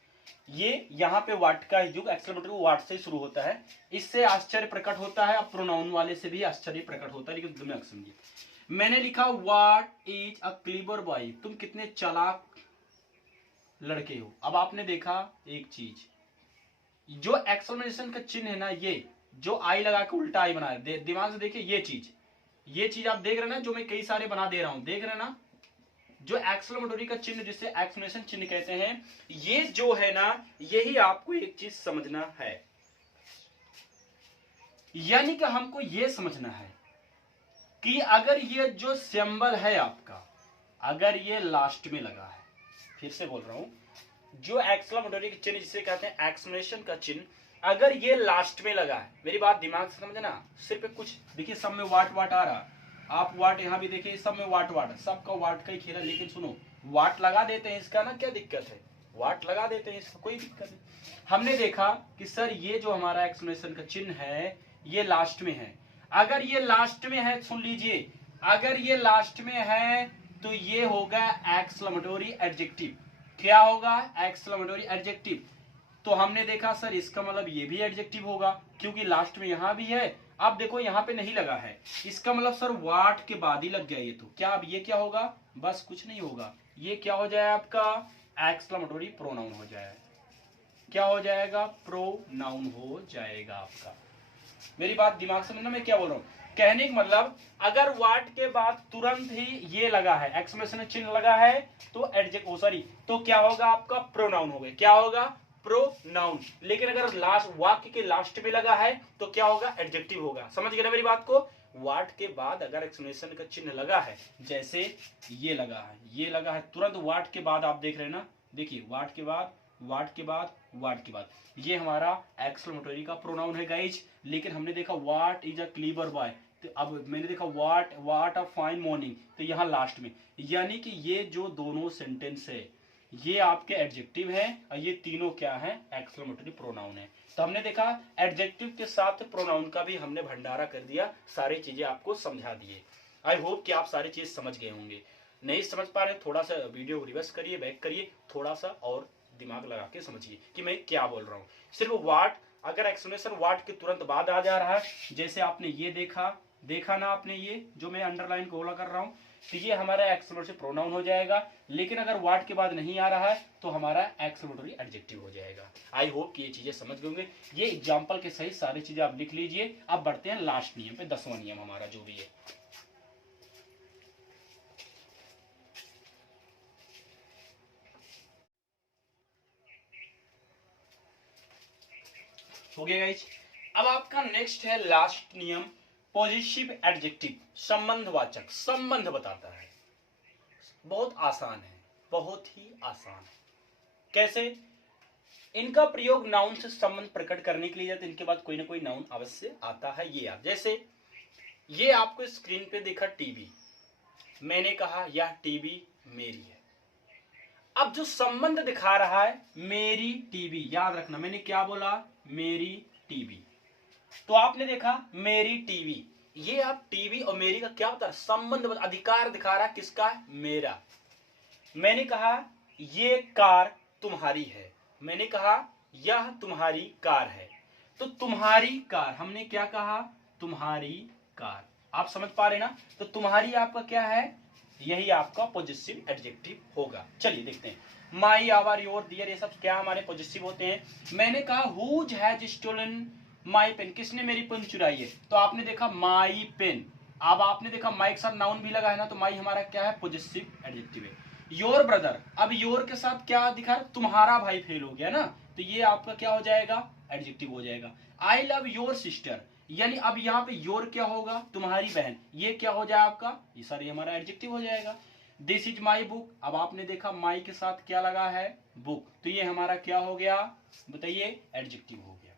ये यहाँ पे वाट का युग एक्सक्लेमेटरी वाट से शुरू होता है, इससे आश्चर्य प्रकट होता है, अब प्रोनाउन वाले से भी आश्चर्य प्रकट होता है, लेकिन दिमाग समझिए। मैंने लिखा what is a clever boy, तुम कितने चालाक लड़के हो। अब आपने देखा एक चीज, जो एक्सक्लेमेशन का चिन्ह है ना, ये जो आई लगा के उल्टा आई बना है, दिमाग से देखिए ये चीज आप देख रहे हैं ना, जो मैं कई सारे बना दे रहा हूं, देख रहे हैं ना, जो एक्सक्लेमेटरी का चिन्ह जिसे एक्सक्लेमेशन चिन्ह कहते हैं, ये जो है ना, यही आपको एक चीज समझना है, यानी कि हमको ये समझना है कि अगर ये जो सिंबल है आपका, अगर ये लास्ट में लगा है, फिर से बोल रहा हूं, जो एक्सक्लेमेटरी के चिन्ह जिसे कहते हैं एक्सक्लेमेशन का चिन्ह, अगर ये लास्ट में लगा है, मेरी बात दिमाग से समझना, सिर्फ कुछ देखिए सब में वाट वाट आ रहा, आप वाट यहां भी देखिए सब में वाट वाट, सबका वाट का ही खेला, लेकिन सुनो वाट लगा देते हैं, इसका ना क्या दिक्कत है, वाट लगा देते हैं, इसका कोई दिक्कत नहीं। हमने देखा कि सर ये जो हमारा एक्सक्लेमेशन का चिन्ह है ये लास्ट में है, अगर ये लास्ट में है सुन लीजिए, अगर ये लास्ट में है तो ये होगा एक्सक्लेमेटरी एडजेक्टिव। क्या होगा, एक्सक्लेमेटरी एडजेक्टिव। तो हमने देखा सर इसका मतलब ये भी एडजेक्टिव होगा क्योंकि लास्ट में यहां भी है, अब देखो यहां पे नहीं लगा है, इसका मतलब सर वाट के बाद ही लग गया ये, तो क्या अब ये क्या होगा, बस कुछ नहीं होगा, ये क्या हो जाए आपका एक्सक्लेमेटरी प्रोनाउन हो जाए, क्या हो जाएगा, प्रोनाउन हो जाएगा आपका। मेरी बात दिमाग से, मैं क्या बोल रहा हूं, कहने का मतलब अगर वाट के बाद तुरंत ही ये लगा है, एक्सक्लेमेशन चिन्ह लगा है, तो तो क्या होगा आपका प्रोनाउन हो गया, क्या होगा प्रोनाउन। लेकिन अगर लास्ट वाक्य के लास्ट में लगा है तो क्या होगा, एडजेक्टिव होगा। समझ गए ना मेरी बात को, वाट के बाद अगर एक्सक्लेमेशन का चिन्ह लगा है, जैसे ये लगा है, ये लगा है, तुरंत वाट के बाद आप देख रहे हैं ना, देखिए वाट के बाद वाट के बाद वाट के बाद, ये हमारा एक्सक्लेमेटरी का प्रोनाउन है गाइज। लेकिन हमने देखा what is a clever boy, तो अब मैंने देखा वाट अ फाइन मॉर्निंग, तो यहाँ लास्ट में, यानी कि ये जो दोनों सेंटेंस है ये आपके एडजेक्टिव है और ये तीनों क्या है, एक्सक्लेमेटरी प्रोनाउन है। तो हमने देखा एडजेक्टिव के साथ प्रोनाउन का भी हमने भंडारा कर दिया, सारी चीजें आपको समझा दिए। आई होप कि आप सारी चीज समझ गए होंगे, नहीं समझ पा रहे थोड़ा सा वीडियो रिवर्स करिए, बैक करिए, थोड़ा सा और दिमाग लगा के समझिए कि मैं क्या बोल रहा हूँ। सिर्फ वाट, अगर एक्सक्लेमेशन वाट के तुरंत बाद आ जा रहा है, जैसे आपने ये देखा ना आपने, ये जो मैं अंडरलाइन गोला कर रहा हूँ, तो ये हमारा एक्सक्लेमेटरी प्रोनाउन हो जाएगा। लेकिन अगर वाट के बाद नहीं आ रहा है तो हमारा एक्सक्लेमेटरी एडजेक्टिव हो जाएगा। आई होप कि ये चीजें समझ गए होंगे, ये एग्जाम्पल के सही सारी चीजें आप लिख लीजिए। अब बढ़ते हैं लास्ट नियम पे, 10वां नियम हमारा जो भी है। हो गया गाइस। अब आपका नेक्स्ट है लास्ट नियम, पॉजिटिव एडजेक्टिव, संबंधवाचक, संबंध बताता है। बहुत आसान है, बहुत ही आसान है। कैसे, इनका प्रयोग नाउन से संबंध प्रकट करने के लिए जाते, इनके बाद कोई ना कोई नाउन अवश्य आता है। ये आप जैसे ये आपको स्क्रीन पे देखा टीवी, मैंने कहा यह टीवी मेरी है। अब जो संबंध दिखा रहा है मेरी टीवी, याद रखना मैंने क्या बोला, मेरी टीवी। तो आपने देखा मेरी टीवी, ये आप टीवी और मेरी का क्या होता है, संबंध, अधिकार दिखा रहा है, किसका, मेरा। मैंने कहा ये कार तुम्हारी है, मैंने कहा यह तुम्हारी कार है। तो तुम्हारी कार, हमने क्या कहा, तुम्हारी कार। आप समझ पा रहे ना। तो तुम्हारी आपका क्या है, यही आपका पॉजिटिव एडजेक्टिव होगा। चलिए देखते हैं। माई, आवर, योर, डियर, ये सब क्या हमारे पॉजिटिव होते हैं। मैंने कहा whose has stolen my pen, किसने मेरी पेन चुराई है। तो आपने देखा माई पेन। अब आपने देखा माई के साथ नाउन भी लगा है ना, तो माई हमारा क्या है, पॉजिटिव एडजेक्टिव है। योर ब्रदर, अब योर के साथ क्या दिखा, तुम्हारा भाई फेल हो गया ना, तो ये आपका क्या हो जाएगा, एडजेक्टिव हो जाएगा। आई लव योर सिस्टर, यानी अब यहाँ पे योर क्या होगा, तुम्हारी बहन, ये क्या हो जाए आपका, ये सारी हमारा एडजेक्टिव हो जाएगा। दिस इज माई बुक, अब आपने देखा माई के साथ क्या लगा है, बुक, तो ये हमारा क्या हो गया, बताइए, एडजेक्टिव हो गया।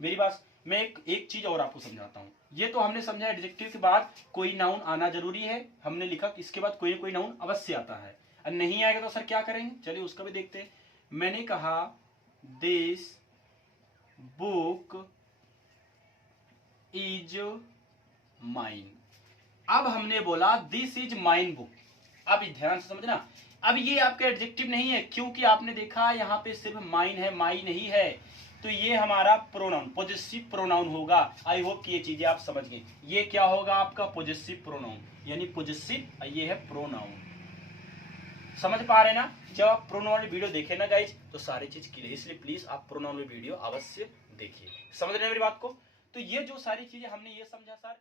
मेरी बात, मैं एक चीज और आपको समझाता हूं। ये तो हमने समझा एडजेक्टिव के बाद कोई नाउन आना जरूरी है, हमने लिखा कि इसके बाद कोई ना कोई नाउन अवश्य आता है, और नहीं आएगा तो सर क्या करेंगे, चलिए उसका भी देखते हैं। मैंने कहा दिस बुक इज माइन, अब हमने बोला दिस इज माइन बुक। अब ध्यान से समझना, अब ये आपका एडजेक्टिव नहीं है, क्योंकि आपने देखा यहाँ पे सिर्फ माइन है, माई नहीं है, तो ये हमारा प्रोनाउन, पॉजिटिव प्रोनाउन होगा। आई होप कि ये चीजें आप समझ गए। ये क्या होगा आपका, पॉजिटिव प्रोनाउन, यानी पॉजिटिव, ये है प्रोनाउन। समझ पा रहे ना। जब आप प्रोनाउन वाली वीडियो देखे ना गाइज, तो सारी चीज क्लियर, इसलिए प्लीज आप प्रोनाउन वाली वीडियो अवश्य देखिए। समझ रहे हैं मेरी बात को। तो ये जो सारी चीजें हमने ये समझा सर,